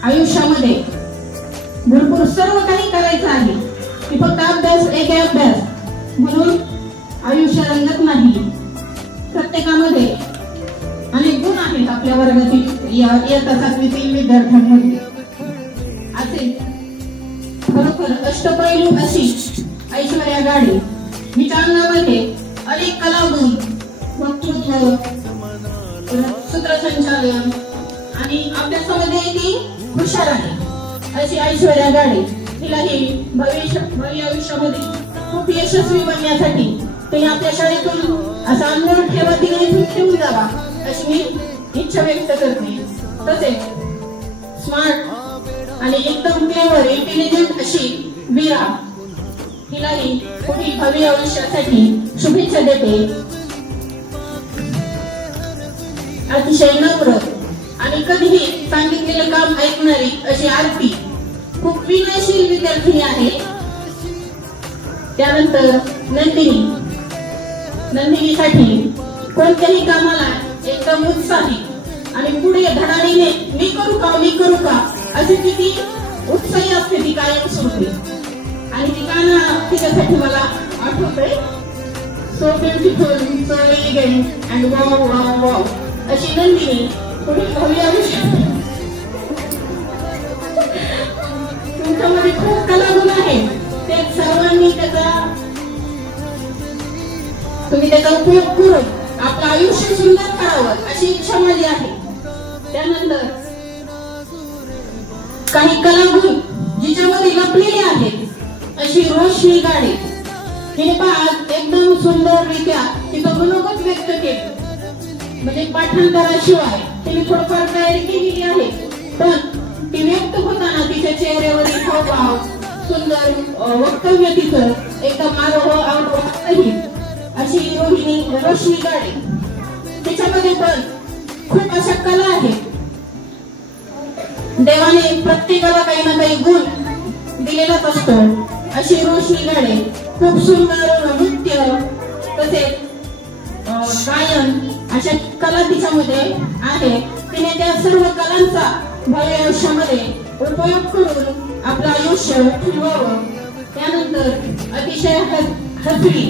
आयुष्यामध्ये भरपूर सर्व काही करायचं आहे की फक्त अभ्यास एक अभ्यास म्हणून आयुष्य रंगत नाही. प्रत्येकामध्ये अनेक गुण आहेत आपल्या वर्गातील इयत्ता 7वीतील विद्यार्थ्यांमध्ये. असे खरोखर अष्टपैलू अशी ऐश्वर्या गाडे हिच्या अंगामध्ये अनेक कलागुण, वक्तृत्व, सूत्रसंचालन आणि अभ्यासामध्ये ती हुशार आहे. अशी ऐश्वर्या गाडे हिलाही भविष्य आयुष्यामध्ये खूप यशस्वी बनण्यासाठी तिने आपल्या शाळेतून असा अनुभव ठेवा तिने ठेवून जावा अशी मी इच्छा व्यक्त करते. तसेच स्मार्ट आणि एकदम क्लेवर इंटेलिजंट अशी वीरा हिलाही पुढील भावी आयुष्यासाठी शुभेच्छा देते. अतिशय नम्र आणि कधीही सांगितलेलं काम ऐकणारी अशी आरती खूप विनयशील विद्यार्थिनी आहे. त्यानंतर नंदिनीसाठी कोणत्याही कामाला एकदम उत्साही आणि पुढे धडाडीने मी करू का अशी ती उत्साही असते ती कायम स्वरूपी. आणि ती गाणं तिच्यासाठी मला आठवतंय, so beautiful, so elegant and wow wow wow अशी नंदिनी पुढील भव्य आयुष्यात. तुमच्यामध्ये खूप कलागुण आहे, ते सर्वांनी तुम्ही त्याचा उपयोग करून आपलं आयुष्य सुंदर करावं अशी इच्छा माझी आहे. त्यानंतर काही कलागुण जिच्यामध्ये लपलेले आहेत अशी रोशनी गाडे हिने आज एकदम सुंदररित्या तिचं मनोगत व्यक्त केलं. म्हणजे पाठांतराशिवाय तिने थोडंफार तयारी केलेली आहे, पण ती व्यक्त होताना तिच्या चेहऱ्यावरील हावभाव, सुंदर वक्तव्य तिचं एकदम आरोह अशी रोशनी गाडे. तिच्यामध्ये पण खूप अशा कला आहेत. देवाने प्रत्येकाला काही ना काही गुण दिलेलाच असतो. अशी रोशनी गाडे खूप सुंदर नृत्य तसेच गायन अशा कला तिच्यामध्ये आहे. तिने त्या सर्व कलांचा भावी आयुष्यामध्ये उपयोग करून आपलं आयुष्य ठेवावं. त्यानंतर अतिशय हसरी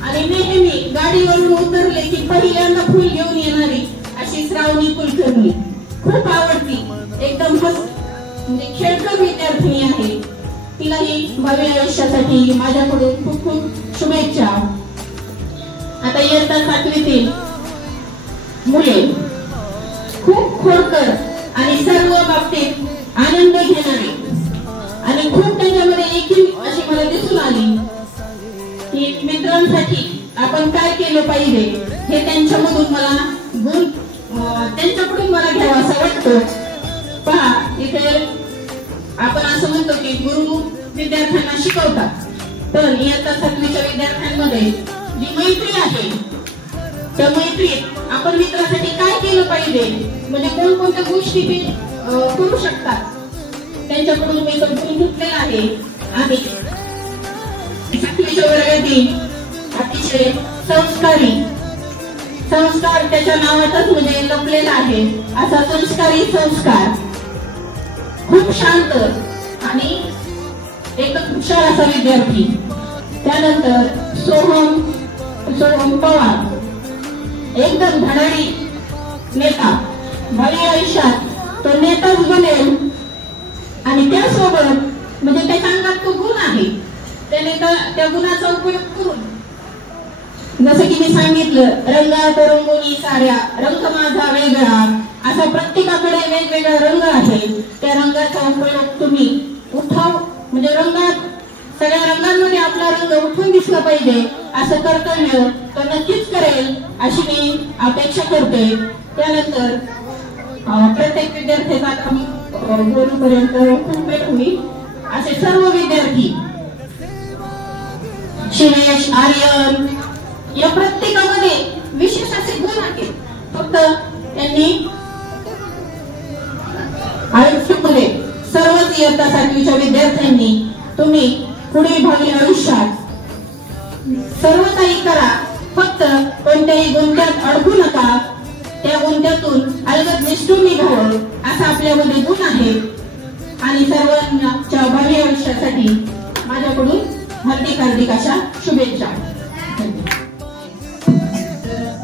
आणि नेहमी गाडीवरून उतरले की पहिल्यांदा फुल घेऊन येणारी अशी श्रावणी कुलकर्णी खूप आवडती, एकदम म्हणजे खेळकर विद्यार्थिनी आहे. तिलाही भावी आयुष्यासाठी माझ्याकडून खूप खूप शुभेच्छा. आता इयत्ता 7वीतील मुले खूप खोडकर आणि सर्व बाबतीत आनंद घेणारी आणि खूप त्यांच्यामध्ये एकी अशी मला दिसून आली की मित्रांसाठी आपण काय केलं पाहिजे हे त्यांच्यामधून मला गुण त्यांच्याकडून मला घ्यावं असं वाटतं. पहा, इथे आपण असं म्हणतो की गुरु विद्यार्थ्यांना शिकवतात, पण इयत्ता 7वीच्या विद्यार्थ्यांमध्ये जी मैत्री आहे त्या मैत्रीत आपण मित्रासाठी काय केलं पाहिजे, म्हणजे कोणकोणत्या गोष्टी ते करू शकतात त्यांच्याकडून मी समजून घेतलेलं आहे. आणि 7वीच्या वर्गातील अतिशय संस्कार त्याच्या नावातच म्हणजे लपलेला आहे. असा संस्कारी संस्कार, खूप शांत आणि एकदम हुशार असा विद्यार्थी. त्यानंतर सोहम पवार एकदम धडाडी नेता, भावी आयुष्यात तो नेताच बनेल. आणि त्यासोबत म्हणजे त्याच्या अंगात तो गुण आहे, त्याने त्या गुणाचा उपयोग करून जसं की मी सांगितलं, रंगात रंगोली साऱ्या रंग माझा वेगळा, असा प्रत्येकाकडे वेगवेगळा रंग आहे. त्या रंगाचा उपयोग तुम्ही म्हणजे रंगात सगळ्या रंगांमध्ये आपला रंग उठून दिसला पाहिजे असं कर्तव्य तो नक्कीच करेल अशी मी अपेक्षा करते. त्यानंतर प्रत्येक विद्यार्थ्याचा बोलूपर्यंत खूप वेळ होईल. असे सर्व विद्यार्थी शिवेश, आर्यन या प्रत्येकामध्ये विशेष असे गुण आहेत. फक्त त्यांनी आयुष्यामध्ये सर्वच इयत्ता 7वीच्या विद्यार्थ्यांनी तुम्ही पुढे भावी आयुष्यात सर्व काही करा, फक्त कोणत्याही गुंत्यात अडकू नका, त्या गुंत्यातून अलगद निष्ठून निघावं असा आपल्यामध्ये गुण आहे. आणि सर्वांच्या भावी आयुष्यासाठी माझ्याकडून हार्दिक हार्दिक अशा शुभेच्छा.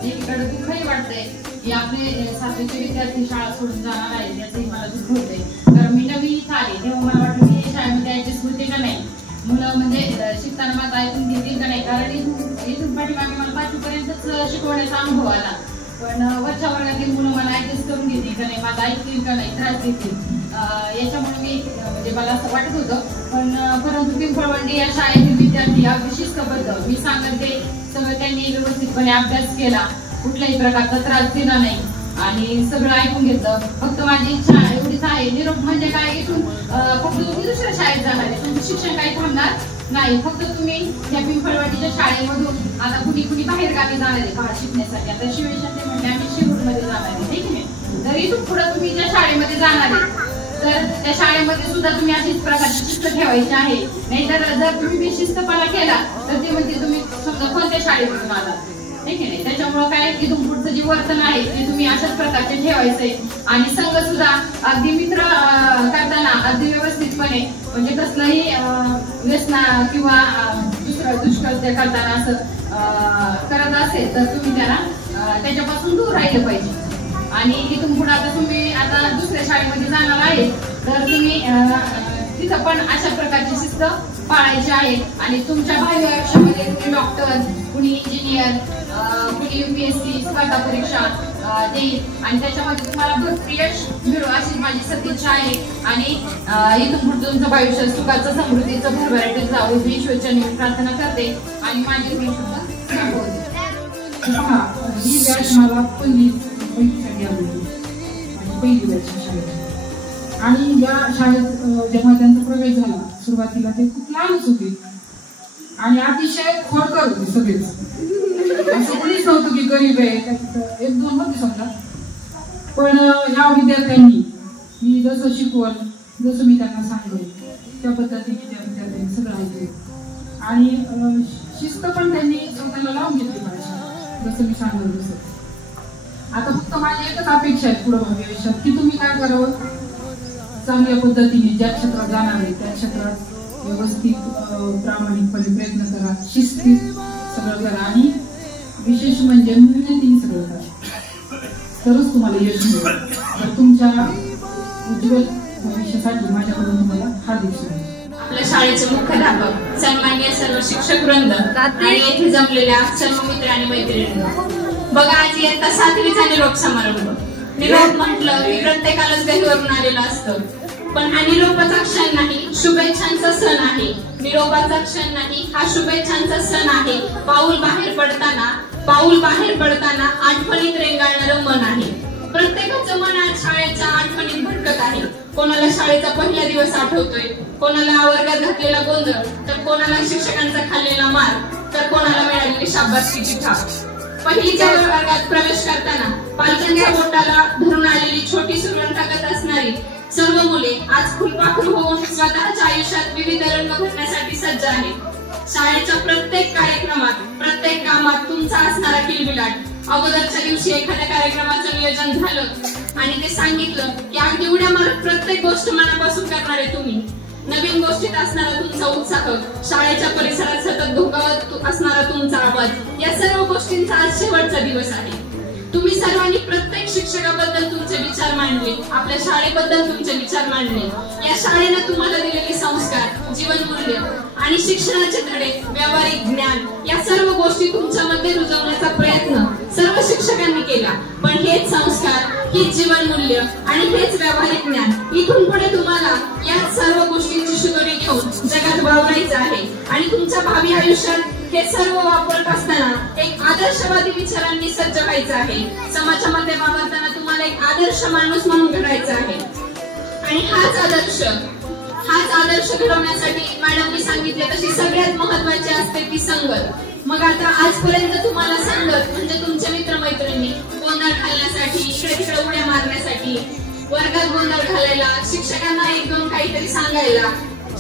एकीकडे दुःखही वाटतंय की आपले 7वीचे विद्यार्थी शाळा सोडून जाणार आहेत, याचंही मला दुःख होतंय. कारण मी नवीन इथं आले तेव्हा मला वाटलं की शाळेमध्ये ऍडजस्ट होते का नाही, मुलं म्हणजे शिकताना माझं ऐकून घेतील का नाही. कारण इथून पाठीमागे मला 5वी पर्यंतच शिकवण्याचा अनुभव आला, पण वरच्या वर्गातील मुलं मला ऍडजस्ट करून घेतील का नाही, माझं ऐकतील का नाही, त्रास देतील, याच्यामुळे मी म्हणजे मला असं वाटत होतं. पण परंतु पिंपळवंडी या शाळेतील विद्यार्थी अगदी शिस्तबद्ध, मी सांगत ते सगळं त्यांनी व्यवस्थितपणे अभ्यास केला, कुठल्याही प्रकारचा त्रास दिला नाही आणि सगळं ऐकून घेतलं. फक्त माझी इच्छा एवढीच आहे, निरोप म्हणजे काय, इथून फक्त तुम्ही दुसऱ्या शाळेत जाणार आहे, तुमचं शिक्षण काही थांबणार नाही. फक्त तुम्ही या पिंपळवाडीच्या शाळेमधून आता कुणी बाहेर गावी जाणार आहे बाहेर शिकण्यासाठी. आता शिवेशन ते म्हणजे आम्ही शिरूरमध्ये जाणार आहे, ठीक आहे. तर इथून पुढे तुम्ही ज्या शाळेमध्ये जाणार आहे तर त्या शाळेमध्ये सुद्धा तुम्ही अशीच प्रकारची शिस्त ठेवायची आहे. नाहीतर जर तुम्ही बेशिस्तपणा केला तर ते म्हणजे तुम्ही समजा कोणत्या शाळेमधून आला, ठीक आहे. त्याच्यामुळे काय इथून पुढचं जे वर्तन आहे ते तुम्ही अशाच प्रकारचे ठेवायचंय. आणि संघ सुद्धा अगदी मित्र करताना अगदी व्यवस्थितपणे, म्हणजे कसलंही व्यसना किंवा दुसरं दुष्कृत्य करताना असं करत असेल तर तुम्ही त्याला त्याच्यापासून दूर राहिलं पाहिजे. आणि इथून पुढे आता तुम्ही आता दुसऱ्या शाळेमध्ये जाणार आहे तर तुम्ही तिथं पण अशा प्रकारची शिस्त पाळायची आहे. आणि तुमच्या भावी आयुष्यामध्ये तुम्ही डॉक्टर, कुणी इंजिनियर, कुणी UPSC स्पर्धा परीक्षा देईल आणि त्याच्यामध्ये तुम्हाला भरपूर यश मिळू अशी माझी सदिच्छा आहे. आणि इथून पुढे तुमचं आयुष्य सुखाचं, समृद्धीचं, भरभराटीत जावं ही ईश्वरचरणी प्रार्थना करते आणि माझी मी सुद्धा संपवते. ही बॅच मला पहिलीसाठी आली आणि पहिली बॅच शाळेत. आणि या शाळेत जेव्हा त्यांचा प्रवेश झाला सुरुवातीला ते खूप लहानच होते आणि अतिशय खोडकर होते सगळेच. असं कोणीच नव्हतं की गरीब आहे, 1-2 होते समजा. पण ह्या विद्यार्थ्यांनी मी जसं शिकवल, जसं मी त्यांना सांगेल त्या पद्धतीने त्या विद्यार्थ्यांनी सगळं ऐकले आणि शिस्त पण त्यांनी स्वतःला लावून घेतली माझी, जसं मी सांगेल तसं. आता फक्त माझी एकच अपेक्षा आहे पुढे भावी आयुष्यात की तुम्ही काय करावं, चांगल्या पद्धतीने ज्या क्षेत्रात जाणार आहे त्या क्षेत्रात व्यवस्थित प्रामाणिकपणे प्रयत्न करा, शिस्तीत सगळं करा आणि विशेष म्हणजे मेहनतीने सगळं करा, तरच तुम्हाला यश मिळेल. तर तुमच्या उज्ज्वल भविष्यासाठी माझ्याकडून तुम्हाला हार्दिक शुभेच्छा. आपल्या शाळेचे मुख्याध्यापक, सन्माननीय सर्व शिक्षक वृंद आणि येथे जमलेल्या सर्व मित्र आणि मैत्रिणी, बघा आज इयत्ता 7वीचा निरोप समारंभ. निरोप म्हटलं की प्रत्येकालाच गहिवरून आलेलं असतं, पण हा निरोपाचा क्षण नाही, शुभेच्छांचा सण आहे. निरोपाचा क्षण नाही, हा शुभेच्छांचा सण आहे. पाऊल बाहेर पडताना आठवणीत रेंगाळणारं मन आहे. प्रत्येकाचं मन आज शाळेच्या आठवणीत भटकत आहे. कोणाला शाळेचा पहिला दिवस आठवतोय, कोणाला वर्गात घातलेला गोंधळ, तर कोणाला शिक्षकांचा खाल्लेला मार, तर कोणाला मिळालेली शाबासकीची थाप. पहिलीच्या वर्गात प्रवेश करताना पालकांच्या बोटाला धरून आलेली छोटी सुरुवात टाकत असणारी सर्व मुले आज फुलपाखरू होऊन स्वतःच्या आयुष्यात विविध रंग भरण्यासाठी सज्ज आहेत. शाळेच्या प्रत्येक कार्यक्रमात, प्रत्येक कामात तुमचा असणारा किलबिलाट. अगोदरच्या दिवशी एखाद्या कार्यक्रमाचं नियोजन झालं आणि ते सांगितलं की अगदी उड्या मारत प्रत्येक गोष्ट मनापासून करणारे तुम्ही. नवीन गोष्टीत असणारा तुमचा उत्साह, शाळेच्या परिसरात सतत धोकावत असणारा तुमचा आवाज, या सर्व गोष्टींचा आज शेवटचा दिवस आहे. तुम्ही सर्वांनी प्रत्येक शिक्षकाबद्दल तुमचे विचार मांडले, आपल्या शाळेबद्दल तुमचे विचार मांडले. या शाळेने तुम्हाला दिलेले संस्कार, जीवनमूल्य आणि शिक्षणाचे धडे, व्यावहारिक ज्ञान या सर्व गोष्टी तुमच्यामध्ये रुजवण्याचा प्रयत्न सर्व शिक्षकांनी केला. पण हेच संस्कार, हीच जीवनमूल्य आणि हेच व्यावहारिक ज्ञान इथून पुढे तुम्हाला या सर्व गोष्टींची शिदोरी घेऊन जगात वावरायचं आहे. आणि तुमच्या भावी आयुष्यात हे सर्व वापरत असताना एक आदर्शवादी विचारांनी सज्ज व्हायचं आहे. समाजामध्ये वावरताना तुम्हाला एक आदर्श माणूस म्हणून घडायचं आहे. आणि हाच आदर्श घडवण्यासाठी मॅडमनी सांगितले तशी सगळ्यात महत्वाची असते ती संगत. मग आता आजपर्यंत तुम्हाला संगत म्हणजे तुमचे मित्रमैत्रिणी गोंधळ घालण्यासाठी, इकडे तिकडे उड्या मारण्यासाठी, वर्गात गोंधळ घालायला, शिक्षकांना 1-2 काहीतरी सांगायला,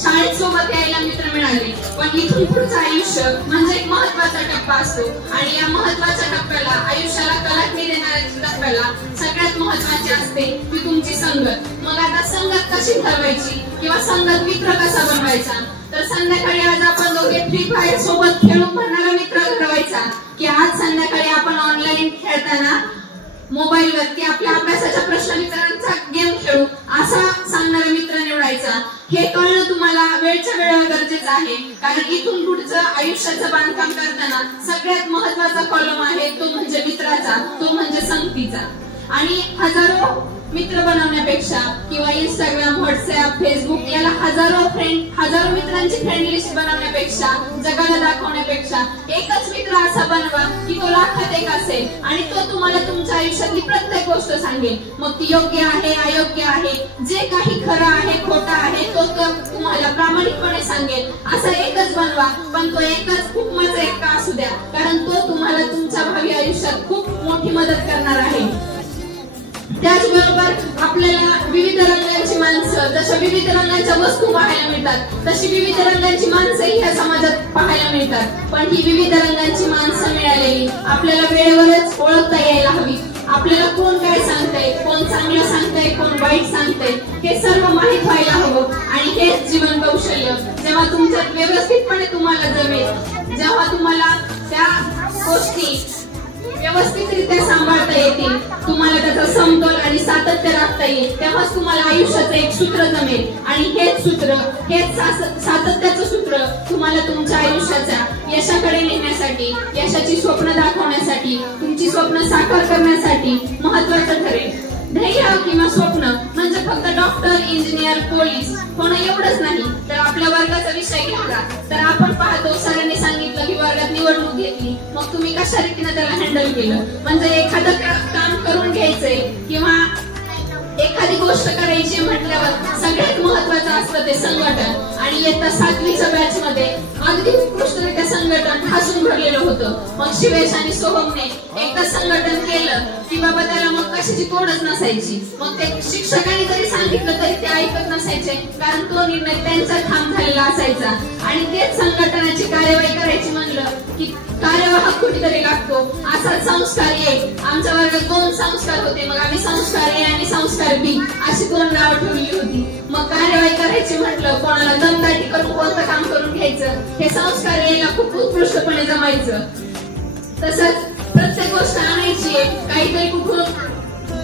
शाळेत सोबत यायला मित्र मिळाले, पण इथून पुढचं आयुष्य म्हणजे एक महत्वाचा टप्पा असतो आणि या महत्वाच्या टप्प्याला, आयुष्याला कलाटणी देणाऱ्या टप्प्याला सगळ्यात महत्वाची असते ती तुमची संगत. मग आता संगत कशी ठरवायची किंवा संगत मित्र कसा बनवायचा, तर संध्याकाळी आज आपण दोघे फ्री फायर सोबत खेळून म्हणणारा मित्र ठरवायचा की आज संध्याकाळी आपण ऑनलाईन खेळताना मोबाईल वरती आपल्या अभ्यासाच्या प्रश्नोत्तरांचा गेम खेळू असा सांगणारा मित्र निवडायचा. हे कळणं तुम्हाला वेळच्या वेळेवर गरजेचं आहे, कारण इथून पुढचं आयुष्याचं बांधकाम करताना सगळ्यात महत्वाचा कॉलम आहे तो म्हणजे मित्राचा, तो म्हणजे संगतीचा. आणि हजारो मित्र बनवण्यापेक्षा किंवा इंस्टाग्राम, व्हॉट्सअप, फेसबुक याला हजारो मित्रांची फ्रेंड लिस्ट बनवण्यापेक्षा, जगाला दाखवण्यापेक्षा एकच मित्र असा बनवा की तो लाखात एक असेल आणि तो तुम्हाला तुमच्या आयुष्यातली प्रत्येक गोष्ट सांगेल. मग ती योग्य आहे, अयोग्य आहे, जे काही खरं आहे, खोटं आहे, तो तुम्हाला प्रामाणिकपणे सांगेल. असा एकच बनवा, पण तो एकच खूप मजा एकटा असू द्या, कारण तो तुम्हाला तुमच्या भावी आयुष्यात खूप मोठी मदत करणार आहे. त्याचबरोबर आपल्याला विविध रंगांची माणसं, जशा विविध रंगांच्या वस्तू पाहायला मिळतात तशी विविध रंगांची माणसंही या समाजात पाहायला मिळतात. पण ही विविध रंगांची माणसं मिळालेली आपल्याला वेळेवरच ओळखता यायला हवी. आपल्याला कोण काय सांगतंय, कोण चांगलं सांगतंय, कोण वाईट सांगतंय, हे सर्व माहीत व्हायला हवं. आणि हेच जीवन कौशल्य जेव्हा तुमच्यात व्यवस्थितपणे तुम्हाला जमेल, जेव्हा तुम्हाला त्या गोष्टी व्यवस्थितरित्या सांभाळता येतील, तुम्हाला त्याचा समतोल आणि सातत्य राखता येईल, तेव्हाच तुम्हाला आयुष्याचं एक सूत्र जमेल. आणि हेच सूत्र, हेच सातत्याचं सूत्र तुम्हाला तुमच्या आयुष्याच्या यशाकडे नेण्यासाठी, यशाची स्वप्न दाखवण्यासाठी, तुमची स्वप्न साकार करण्यासाठी महत्वाचं ठरेल. ध्येय किंवा स्वप्न म्हणजे फक्त डॉक्टर, इंजिनियर, पोलीस होणं एवढंच नाही. तर आपल्या वर्गाचा विषय घेतला तर आपण पाहतो सरांनी सांगितलं की वर्गात निवडणूक घेतली, मग तुम्ही कशा रीतीने त्याला हँडल केलं. म्हणजे एखादं काम करून घ्यायचंय किंवा एखादी गोष्ट करायची म्हटल्यावर सगळ्यात महत्वाचं असतं ते संघटन. आणि इयत्ता 7वीच्या बॅच मध्ये अगदी उत्कृष्टरित्या संघटन ठासून भरलेलं होतं. मग शिवेश आणि सोहमने एकदा संघटन केलं की बाबा त्याला मग कशाची तोडच नसायची. मग ते शिक्षकांनी जरी सांगितलं तरी ते ऐकत नसायचे, कारण तो निर्णय त्यांचा ठाम झालेला असायचा. आणि तेच संघटनाची कार्यवाही करायची म्हणलं की कार्यवाहक कुठेतरी लागतो. असा संस्कार ए, आमच्या वर्गात 2 संस्कार होते, मग आम्ही संस्कार ए आणि संस्कार बी अशी 2 नावं ठेवली होती. मग कार्यवाही करायची म्हटलं, कोणाला दमदाटी करून कोणतं काम करून घ्यायचं, हे संस्कार एला खूप उत्कृष्टपणे जमायचं. तसंच प्रत्येक गोष्ट आणायची आहे, काहीतरी कुठून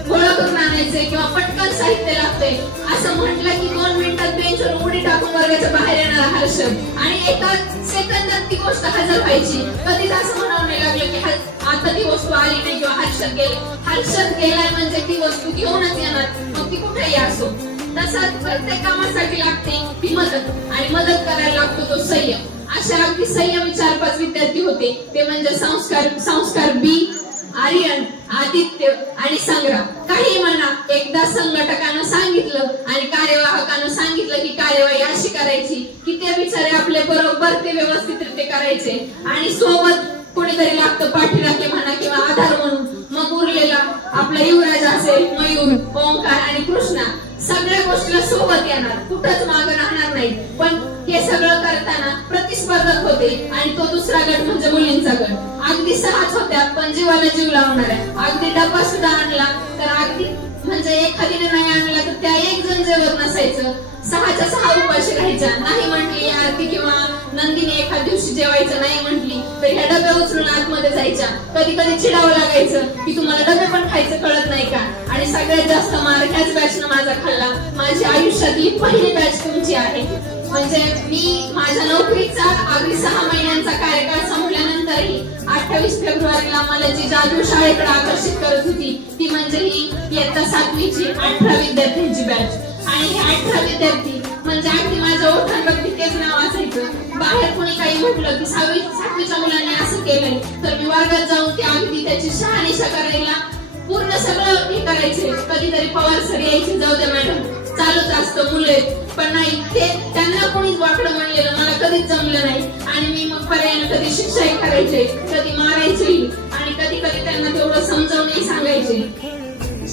गोळा करून आणायचंय किंवा पटकन साहित्य लागतंय असं म्हटलं की 2 मिनिटात बेंचवर उडी टाकून वर्गाच्या बाहेर येणारा हर्षद आणि एका सेकंदात ती गोष्ट हजर व्हायची. कधीच असं म्हणावं नाही लागलं की आता ती वस्तू आली नाही किंवा हर्षद गेलाय म्हणजे ती वस्तू घेऊनच येणार, मग ती कुठेही असो. तसंच प्रत्येक कामासाठी लागते ती मदत आणि मदत करायला लागतो तो संयम. अशा अगदी संयमी 4-5 विद्यार्थी होते, ते म्हणजे संस्कार बी, आर्यन, आदित्य आणि संग्राम. काही म्हणा, एकदा संघटकानं सांगितलं आणि कार्यवाहकानं सांगितलं की कार्यवाही अशी करायची की ते बिचारे आपले बरोबर ते व्यवस्थितरित्या करायचे. आणि सोबत कोणीतरी लागतं पाठीराखे म्हणा किंवा आधार म्हणून. मग उरलेला आपला युवराज असेल, मयूर, ओंकार आणि कृष्णा सगळ्या गोष्टीला सोबत येणार, कुठंच मागं राहणार नाही. पण हे सगळं करताना प्रतिस्पर्धक होते आणि तो दुसरा गट म्हणजे मुलींचा गट. अगदी 6च होत्या पण जीवाला जीव लावणाऱ्या. अगदी डब्बा सुद्धा आणला तर अगदी म्हणजे एखादीने नाही आणला तर त्या एक जण जेवत नसायचं. 6च्या 6 उपाशी राहायच्या. नाही म्हटली आरती किंवा नंदिनी एखाद दिवशी जेवायचं नाही म्हटली तर ह्या डब्या उचलून आतमध्ये जायच्या. कधी कधी चिडावं लागायचं की तुम्हाला डबे पण खायचं कळत नाही का. आणि सगळ्यात जास्त मार ह्याच बॅचनं माझा खाल्ला. माझी आयुष्यातली पहिली बॅच तुमची आहे. म्हणजे मी माझ्या नोकरीचा अगदी 6 महिन्यांचा कार्यकाळ संपल्यानंतरही 28 फेब्रुवारीला मला जी जादू शाळेकडे आकर्षित करत होती ती म्हणजे ही इयत्ता 7वीची 18 विद्यार्थ्यांची बॅच. आणि हे 18 विद्यार्थी म्हणजे अगदी माझ्या ओठांवरती तेच नाव असायचं. बाहेर कोणी काही म्हटलं की 7वीच्या मुलांनी असं केलंय तर मी वर्गात जाऊन ते अगदी त्याची शहानिशा करायला पूर्ण सगळं हे करायचे. कधीतरी पवार सर यायचे, जाऊ द्या मॅडम चालूच असतं मुले, पण नाही ते त्यांना कोणीच वाकडं म्हणलेलं मला कधीच जमलं नाही. आणि मी मग पर्यायाने कधी शिक्षाही करायचे, कधी मारायचेही आणि कधी कधी त्यांना तेवढं समजावूनही सांगायचे.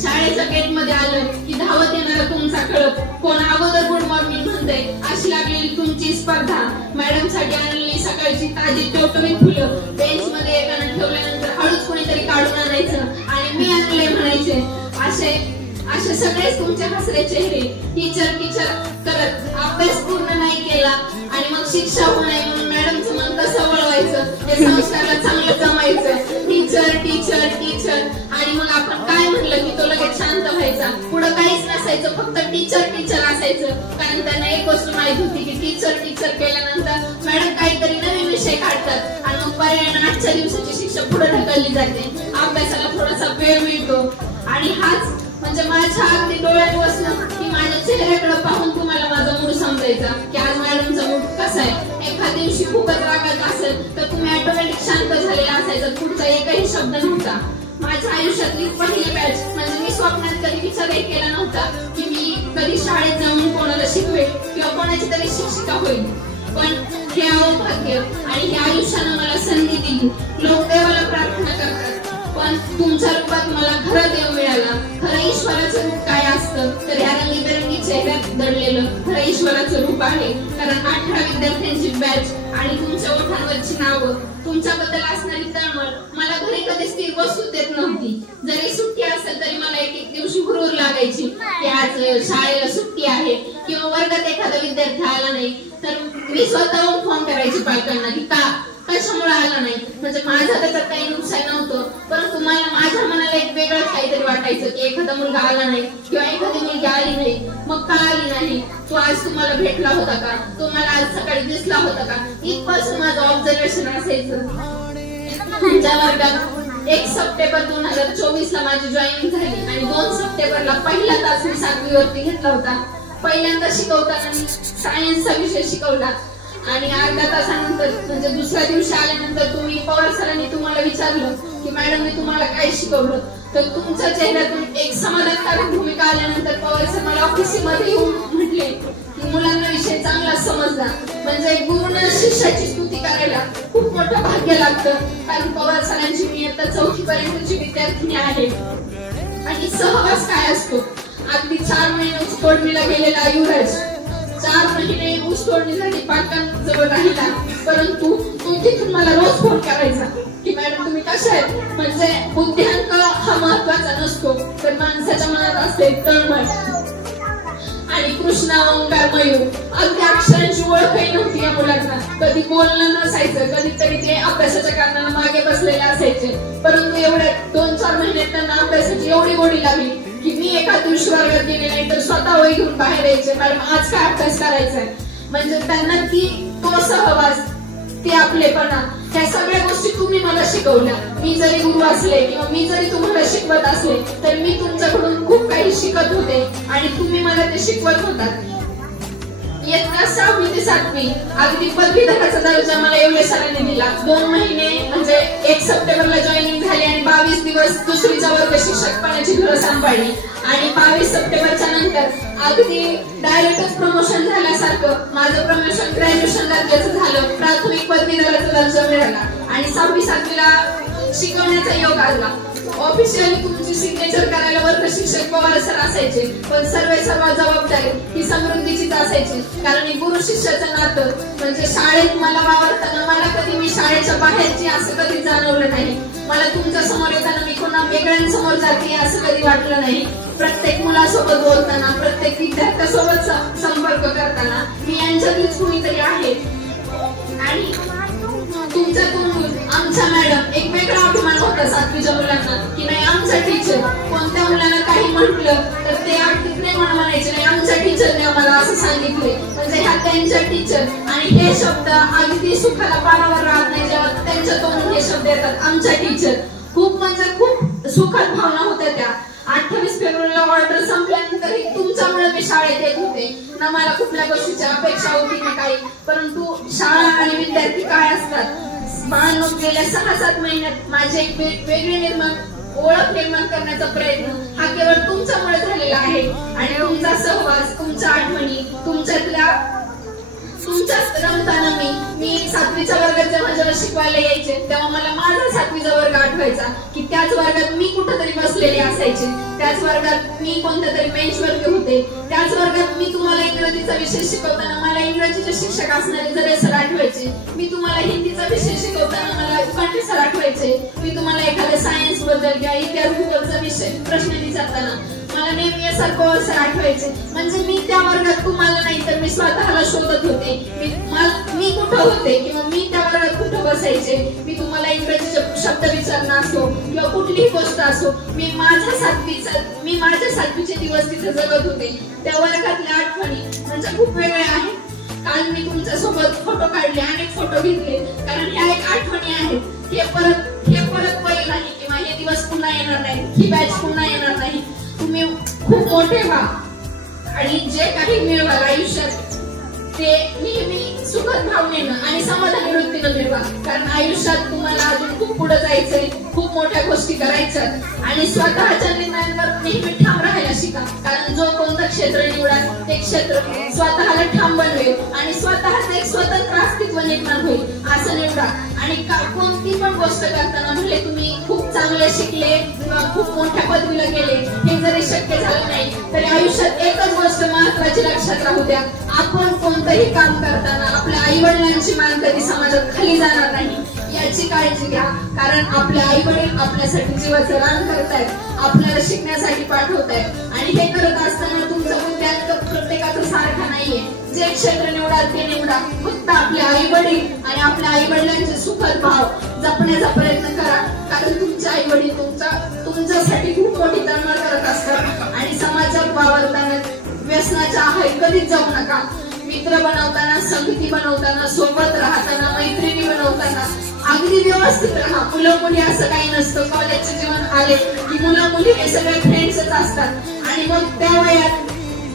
शाळेच्या गेट मध्ये आलं की धावत येणारा तुमचा कळप, कोण अगोदर गुड मॉर्निंग म्हणतं म्हणते अशी लागलेली तुमची स्पर्धा. मॅडम साठी आणलेली सकाळची ताजी टवटवीत फुलं बेंच मध्ये एकानं ठेवल्यानंतर हळूच कोणीतरी काढून आणायचं आणि मी आणले म्हणायचे. असे सगळेच तुमचे हसरे चेहरे. टीचर टीचर करत अभ्यास पूर्ण नाही केला आणि मग शिक्षा होऊ नये म्हणून मॅडमचं मन कसं वळवायचं हे संस्कारला चांगलं जमायचं. टीचर टीचर टीचर आणि मग आपण काय म्हणलं की तो लगेच शांत व्हायचा. पुढं काहीच नसायचं, फक्त टीचर टीचर असायचं. कारण त्यांना एक गोष्ट माहित होती की टीचर टीचर केल्यानंतर मॅडम काहीतरी नवीन विषय काढतात आणि मग पर्यायाने आजच्या दिवसाची शिक्षा पुढे ढकलली जाते. अभ्यासाला थोडासा वेळ मिळतो आणि हाच म्हणजे माझ्या अगदी डोळ्यात बसलं की माझ्या चेहऱ्याकडे पाहून तुम्हाला माझा मूड समजायचा की आज मॅडमचा मूड कसा आहे. एखाद्या दिवशी खूपच रागात असेल तर तुम्ही ऑटोमॅटिक शांत झालेला असायचा, पुढचा एकही शब्द नव्हता. माझ्या आयुष्यातली पहिली बॅच म्हणजे मी स्वप्नात कधी विचारही केला नव्हता की मी कधी शाळेत जाऊन कोणाला शिकवेल किंवा कोणाची तरी शिक्षिका होईल. पण हे अवभाग्य आणि हे आयुष्यानं मला संधी दिली. लोक देवाला प्रार्थना करतात पण तुमच्या रूपात मला खरं देव मिळाला. खरं ईश्वराचं रूप काय असतं तर ह्या रंगीबेरंगी चेहऱ्यात दडलेलं खरं ईश्वराचं रूप आहे. कारण 18 विद्यार्थ्यांची बॅच आणि तुमच्या ओठांवरची नावं, तुमच्याबद्दल असणारी तळमळ मला घरी कधी स्थिर बसू देत नव्हती. जरी सुट्टी असेल तरी मला एक एक दिवशी हुरूर लागायची की आज शाळेला सुट्टी आहे किंवा वर्गात एखादा विद्यार्थी आला नाही तर मी स्वतःहून फोन करायची पालकांना की कशामुळे आला नाही. म्हणजे माझा त्याच्यात काही नुकसान नव्हतं, परंतु मला माझ्या मनाला एक वेगळं काहीतरी वाटायचं की एखादा मुलगा आला नाही किंवा एखादी मुलगी आली नाही. मग का आली नाही, तो आज तुम्हाला भेटला होता का, तो मला आज सकाळी दिसला होता का, इथपासून माझं ऑब्झर्वेशन असायचं. तुमच्या वर्गात 1 सप्टेंबर 2024 ला माझी जॉईनिंग झाली आणि 2 सप्टेंबरला पहिला तास मी 7वी वरती घेतला होता. पहिल्यांदा शिकवताना मी सायन्सचा विषय शिकवला आणि अर्ध्या तासानंतर म्हणजे दुसऱ्या दिवशी आल्यानंतर पवार सरांनी तुम्हाला विचारलं की मॅडम मी तुम्हाला काय शिकवलं, तर तुमच्या चेहऱ्यातून एक समाधानकारक भूमिका आल्यानंतर पवार सर मला ऑफिसमध्ये येऊन म्हटले की मुलांना विषय चांगला समजला. म्हणजे गुरुनं शिष्याची स्तुती करायला खूप मोठं भाग्य लागतं. कारण पवार सरांची मी आता 4थी पर्यंतची विद्यार्थिनी आहे. आणि सहवास काय असतो, अगदी 4 महिने ऊसतोडणीला गेलेला युवराज 4 महिने ऊसतोडणीसाठी पालकांजवळ राहिला, परंतु तो तिथून मला रोज फोन करायचा की मॅडम तुम्ही कशा आहेत. म्हणजे बुद्ध्यांक हा महत्वाचा नसतो तर माणसाच्या मनात असते तळमळ. आणि कृष्णा ओंकार मयूर अगदी अक्षरांची ओळखही नव्हती या मुलांना. कधी बोलणं नसायचं, कधीतरी ते अभ्यासाच्या कारणाने मागे बसलेले असायचे, परंतु एवढ्या 2-4 महिन्यात त्यांना अभ्यासाची एवढी गोडी लागली की मी एका दिवशी वर्गात गेले नाही तर स्वतः वही घेऊन बाहेर यायचे, मॅडम आज काय अभ्यास करायचा आहे. म्हणजे त्यांना तो सहवास, ते आपलेपणा, ह्या सगळ्या गोष्टी तुम्ही मला शिकवल्या. मी जरी गुरु असले किंवा मी जरी तुम्हाला शिकवत असले तर मी तुमच्याकडून खूप काही शिकत होते आणि तुम्ही मला ते शिकवत होतात. इयत्ता 6वी ते 7वी अगदी पदवीधराचा दर्जा मला एवढे सरांनी दिला. 2 महिने म्हणजे 1 सप्टेंबरला जॉईनिंग झाली आणि 22 दिवस दुसरीचा वर्ग शिक्षकपणाची धुरा सांभाळली आणि 22 सप्टेंबरच्या नंतर अगदी डायरेक्टच प्रमोशन झाल्यासारखं माझं प्रमोशन ग्रॅज्युएशन दर्जाचं झालं. प्राथमिक पदवीधराचा दर्जा मिळाला आणि 6वी-7वीला शिकवण्याचा योग आला. ऑफिशियली तुमची सिग्नेचर करायला वर्ग शिक्षक पवार सर असायचे, पण सर्व जबाबदारी ही समृद्धीचीच असायची. कारण गुरु शिष्याचं नातं म्हणजे शाळेत मला वावरताना मला कधी मी शाळेच्या बाहेरची असं कधी जाणवलं नाही. मला तुमच्या समोर येताना मी कोणा वेगळ्यांसमोर जाते असं कधी वाटलं नाही. प्रत्येक मुलासोबत बोलताना, प्रत्येक विद्यार्थ्यासोबत संपर्क करताना मी यांच्यातलीच कुणीतरी आहे. आणि तुमच्यातून आमच्या मॅडम एक वेगळा अभिमान होता 7वीच्या मुलांना की नाही आमचा टीचर. कोणत्या मुलांना काही म्हटलं तर ते अगदी नाही म्हणायचे नाही आमच्या टीचरने आम्हाला असं सांगितले. म्हणजे ह्या त्यांच्या टीचर आणि हे शब्द अगदी सुखाला पारावर राहत नाही जेव्हा त्यांच्या तोंडून हे शब्द येतात आमच्या टीचर. खूप म्हणजे खूप सुखद भावना होत्या त्या. 28 फेब्रुवारीला ऑर्डर संपल्यानंतरही तुमच्यामुळे मी शाळेत येत होते ना. मला कुठल्या गोष्टीची अपेक्षा होती ना काही, परंतु शाळा आणि विद्यार्थी काय असतात बाळांनो गेल्या 6-7 महिन्यात माझे एक वेगळी ओळख निर्माण करण्याचा प्रयत्न हा केवळ तुमच्यामुळे झालेला आहे. आणि तुमचा सहवास, तुमच्या आठवणी, तुमच्याच रमताना मी 7वीच्या वर्गात जेव्हा शिकवायला यायचे तेव्हा मला माझा 7वीचा वर्ग आठवायचा की त्याच वर्गात मी कुठेतरी बसलेले असायचे, त्याच वर्गात मी कोणत्या तरी बेंचवरती होते, त्याच वर्गात मी तुम्हाला इंग्रजीचा विषय शिकवताना मला इंग्रजीचे शिक्षक असणारे जरे सर आठवायचे, मी तुम्हाला हिंदीचा विषय शिकवताना मला उकांडे सर आठवायचे, मी तुम्हाला एखाद्या सायन्स बद्दल किंवा इतिहास भूगोलचा विषय प्रश्न विचारताना मला नेहमी SR पवार सर आठवायचे. म्हणजे मी त्या वर्गात तुम्हाला नाही तर मी स्वतःला शोधत होते, मी कुठं होते किंवा मी त्या वर्गात कुठं बसायचे. मी तुम्हाला इंग्रजीचे शब्द विचारणं असो किंवा कुठलीही गोष्ट असो, मी माझ्या 7वीचे दिवस तिथे जगत होते. त्या वर्गातल्या आठवणी म्हणजे खूप वेगळ्या आहेत. काल मी तुमच्या सोबत फोटो काढले, अनेक फोटो घेतले, कारण ह्या एक आठवणी आहेत. हे परत वय नाही किंवा हे दिवस पुन्हा येणार नाही, ही बॅच पुन्हा येणार नाही. तुम्ही खूप मोठे व्हा आणि जे काही मिळवाल आयुष्यात ते नेहमी सुखद भावनेनं आणि समाधानी वृत्तीनं मिळवा, कारण आयुष्यात तुम्हाला अजून खूप पुढे जायचंय, खूप मोठ्या गोष्टी करायच्या आणि स्वतःच्या निर्णयांवर नेहमी ठाम राहायला शिका. कारण जो कोणतं क्षेत्र निवडा ते क्षेत्र स्वतःला ठाम बनवेल आणि स्वतःच एक स्वतंत्र अस्तित्व निर्माण होईल असं निवडा. आणि कोणती पण गोष्ट करताना भले तुम्ही खूप चांगले शिकले किंवा खूप मोठ्या पदवीला गेले, हे जरी शक्य झालं नाही तरी आयुष्यात एकच गोष्ट महत्वाची लक्षात राहू द्या, आपण कोणतंही काम करताना आपल्या आई वडिलांची मान कधी समाजात खाली जाणार नाही याची काळजी घ्या. कारण आपले आई वडील आपल्यासाठी जीवाचं रान करतायत, आपल्याला शिकण्यासाठी पाठवतायत आणि हे करत असताना तुमचं बुद्ध्यांक प्रत्येकाचं सारखं नाहीये. जे क्षेत्र निवडाल ते निवडा, फक्त आपले आई वडील आणि आपल्या आई वडिलांचे सुखद भाव जपण्याचा प्रयत्न करा. कारण तुमचे आई वडील तुमच्यासाठी खूप मोठी तळमळ करत असतात आणि समाजात वावरताना व्यसनाच्या आहारी कधीच जाऊ नका. मित्र बनवताना, संगती बनवताना, सोबत राहताना, मैत्रिणी बनवताना अगदी व्यवस्थित राहा. मुलं मुली असं काही नसतं. कॉलेजचे जीवन आले की मुलं मुली हे सगळे फ्रेंड्सच असतात आणि मग त्या वयात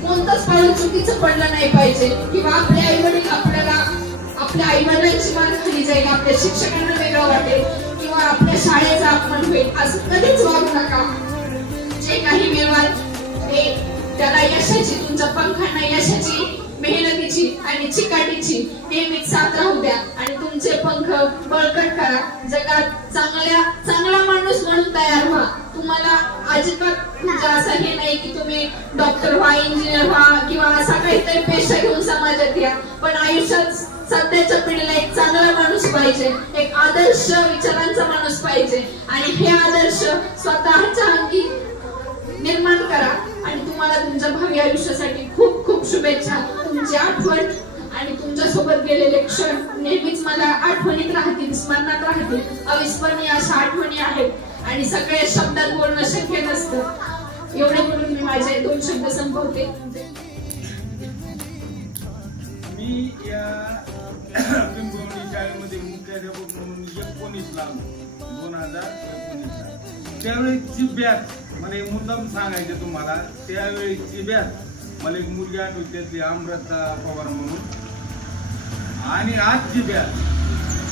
कोणतंच पाऊल चुकीचं पडलं नाही पाहिजे किंवा आपले आई वडील आपल्या आई वडिलांची मान खाली जाईल, आपल्या शिक्षकांना वेगळं वाटेल किंवा आपल्या शाळेचा अपमान होईल असं कधीच वागू नका. जे काही मिळवाल ते त्याला यशाची, तुमच्या पंखांना यशाची, मेहनतीची आणि चिकाटीची नेहमीच साथ राहू द्या आणि तुमचे पंख बळकट करा. जगात चांगला माणूस म्हणून तयार व्हा. तुम्हाला अजिबात म्हणजे असं हे नाही की तुम्ही डॉक्टर व्हा, इंजिनियर व्हा किंवा असा काहीतरी पेशा घेऊन समाजात या, पण आयुष्यात सध्याच्या पिढीला एक चांगला माणूस पाहिजे, एक आदर्श विचारांचा माणूस पाहिजे आणि हे आदर्श स्वतःच्या अंगी निर्माण करा. आणि तुम्हाला तुमच्या भावी आयुष्यासाठी खूप खूप शुभेच्छा. तुमची आठवण आणि तुमच्या सोबत गेलेले क्षण नेहमीच मला आठवणीत राहतील, स्मरणात राहतील. अविस्मरणीय अशा आठवणी आहेत आणि सगळे शब्दात बोलणं शक्य नसतं. एवढे बोलून मी माझे 2 शब्द संपवते. मी या पिंपळवणी शाळेमध्ये मुख्याध्यापक म्हणून 19 ला 2019 त्यावेळेची बॅच मला एक मुद्दाम सांगायचं तुम्हाला. त्यावेळेची बॅच मला एक मुलगी आठवते, त्यातली अमृता पवार म्हणून, आणि आजची बॅच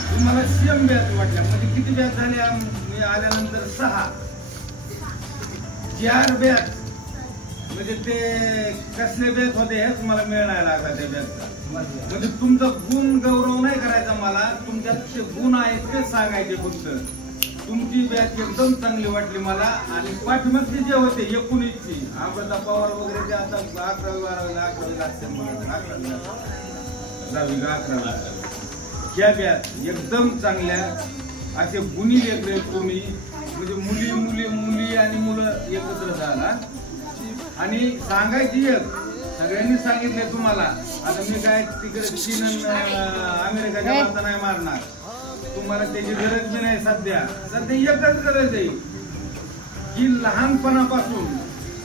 तुम्हाला सेम बॅच वाटल्या. म्हणजे किती बॅच झाल्या? मी आल्यानंतर 6 4 बॅच. म्हणजे ते कसले बॅच होते हेच मला मिळायला लागला त्या बॅचचा. म्हणजे तुमचा गुण गौरव नाही करायचा मला, तुमच्यात जे गुण आहेत ते सांगायचे फक्त. तुमची बॅच एकदम चांगली वाटली मला. आणि पाठीमागचे जे होते 19ची अमृता पवार वगैरे ते आता 11वी 12वी असते, 11वी ह्या बॅच एकदम चांगल्या. असे गुणी लेकरे तुम्ही, म्हणजे मुली आणि मुलं एकत्र झाला. आणि सांगायची एक सगळ्यांनी सांगितले तुम्हाला. आता मी काय तिकडे चीन अमेरिकाच्या माणसं नाही मारणार, तुम्हाला त्याची गरज बी नाही. सध्या एकच गरज आहे की लहानपणापासून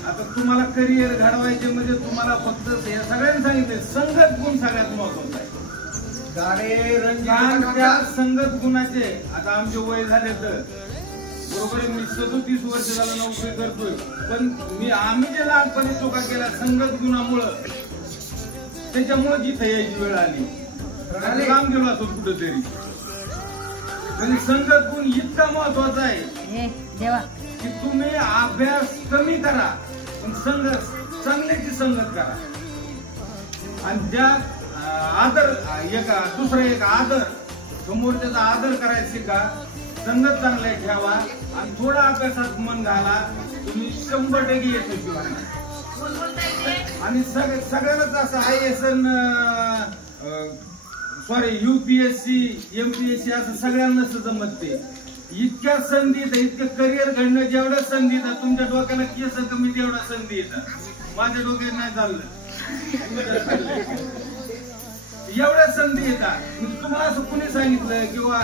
आता तुम्हाला करिअर घडवायचे म्हणजे तुम्हाला फक्त हे सगळ्यांनी सांगितले संगत गुण सगळ्यात महत्वाचा आहे. त्या संगत गुणाचे आता आमचे वय झाले तर बरोबर आहे. मी 37 वर्ष झालं नोकरी करतोय, पण आम्ही जे लहानपणी चुका केल्या संगत गुणामुळं, त्याच्यामुळे जिथे यायची वेळ आली काम गेलो असतो कुठेतरी. म्हणजे संगत गुण इतका महत्वाचा आहे की तुम्ही अभ्यास कमी करा पण चांगल्याची संगत करा. आणि त्या आदर दुसरा एक आदर समोरच्याचा आदर करायला शिका, संगत चांगले ठेवा आणि थोडा अभ्यासात मन घाला, तुम्ही 100% यशस्वी होणार. आणि सगळ्यांनाच असं IAS UPSC MPSC असं सगळ्यांनाच जमत ते. इतक्या संधी येतात, इतकं करिअर घडणं जेवढ्या संधी येतात, तुमच्या डोक्याला केस कमी तेवढ्या संधी येतात. माझ्या डोक्यात नाही चाललं, एवढ्या संधी येतात. तुम्हाला असं कुणी सांगितलं किंवा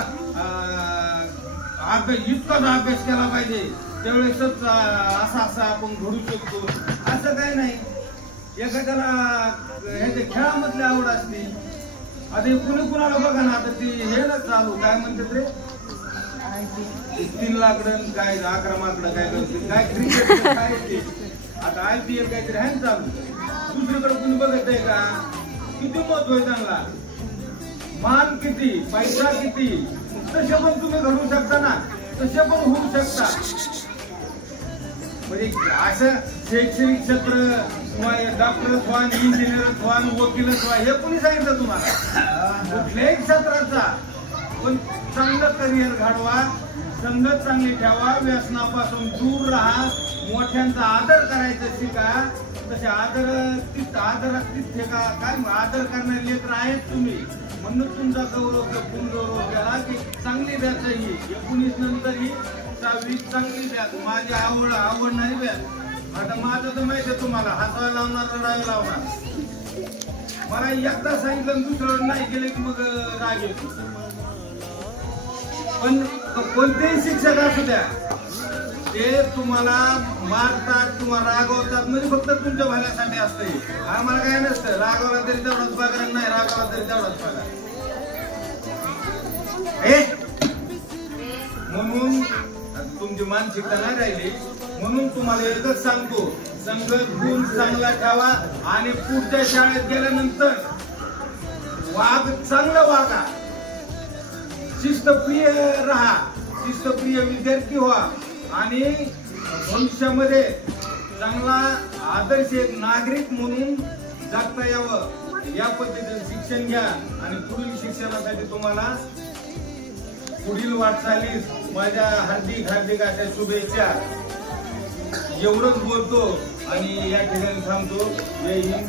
इतकाच अभ्यास केला पाहिजे त्यावेळेसच असा आपण घडू शकतो असं काही नाही. एखाद्याला ह्याच्या खेळामधली आवड असते. आता कुणी कुणाला बघा ना, आता ती हे ना चालू काय म्हणतात रे, 3 लाकडं काय 11 माकडं काय करते काय क्रिकेट काय ते, आता IPL काहीतरी आहे चालू. दुसरीकडे कुणी बघत आहे का? किती महत्व आहे त्यांना, मान किती, पैसा किती. तसे पण तुम्ही घडू शकता ना, तसे पण होऊ शकता. म्हणजे असं शैक्षणिक क्षेत्र डॉक्टरच व्हा, इंजिनियरच व्हा, वकीलच व्हा, हे कोणी सांगितलं तुम्हाला? कुठल्याही क्षेत्राचा पण चांगलं करिअर घडवा, संगत चांगली ठेवा, व्यसनापासून दूर राहा, मोठ्यांचा आदर करायचं शिका. तसे आदरात तिथे का काय आदर करणारे लेकर आहेत तुम्ही, म्हणून तुमचा गौरव केला की चांगली बॅच ही 19 नंतर ही 6वी चांगली बॅच. माझी आवड नाही बॅच. आता माझं तर माहिती आहे तुम्हाला, हसायला लावणार, रडायला लावणार. मला एकदा सांगितलं दुसरं नाही केलं की मग राग येतो. पण कोणतेही शिक्षक असू द्या, ते तुम्हाला मारतात किंवा रागवतात म्हणजे फक्त तुमच्या भल्यासाठी असते. आम्हाला काय नसतं, रागवला तरी तेवढाच पगार, नाही रागवला तरी तेवढाच पगार. म्हणून तुमची मानसिकता नाही राहिली, म्हणून तुम्हाला एकच सांगतो, संगत गुण चांगला ठेवा आणि पुढच्या शाळेत गेल्यानंतर चांगलं वागा, शिस्तप्रिय राहा, शिस्तप्रिय विद्यार्थी व्हा आणि भविष्यामध्ये चांगला आदर्श एक नागरिक म्हणून जगता यावं या पद्धतीने शिक्षण घ्या. आणि पुढील शिक्षणासाठी तुम्हाला पुढील वाटचालीस माझ्या हार्दिक अशा शुभेच्छा. एवढंच बोलतो आणि या ठिकाणी थांबतो. जय हिंद.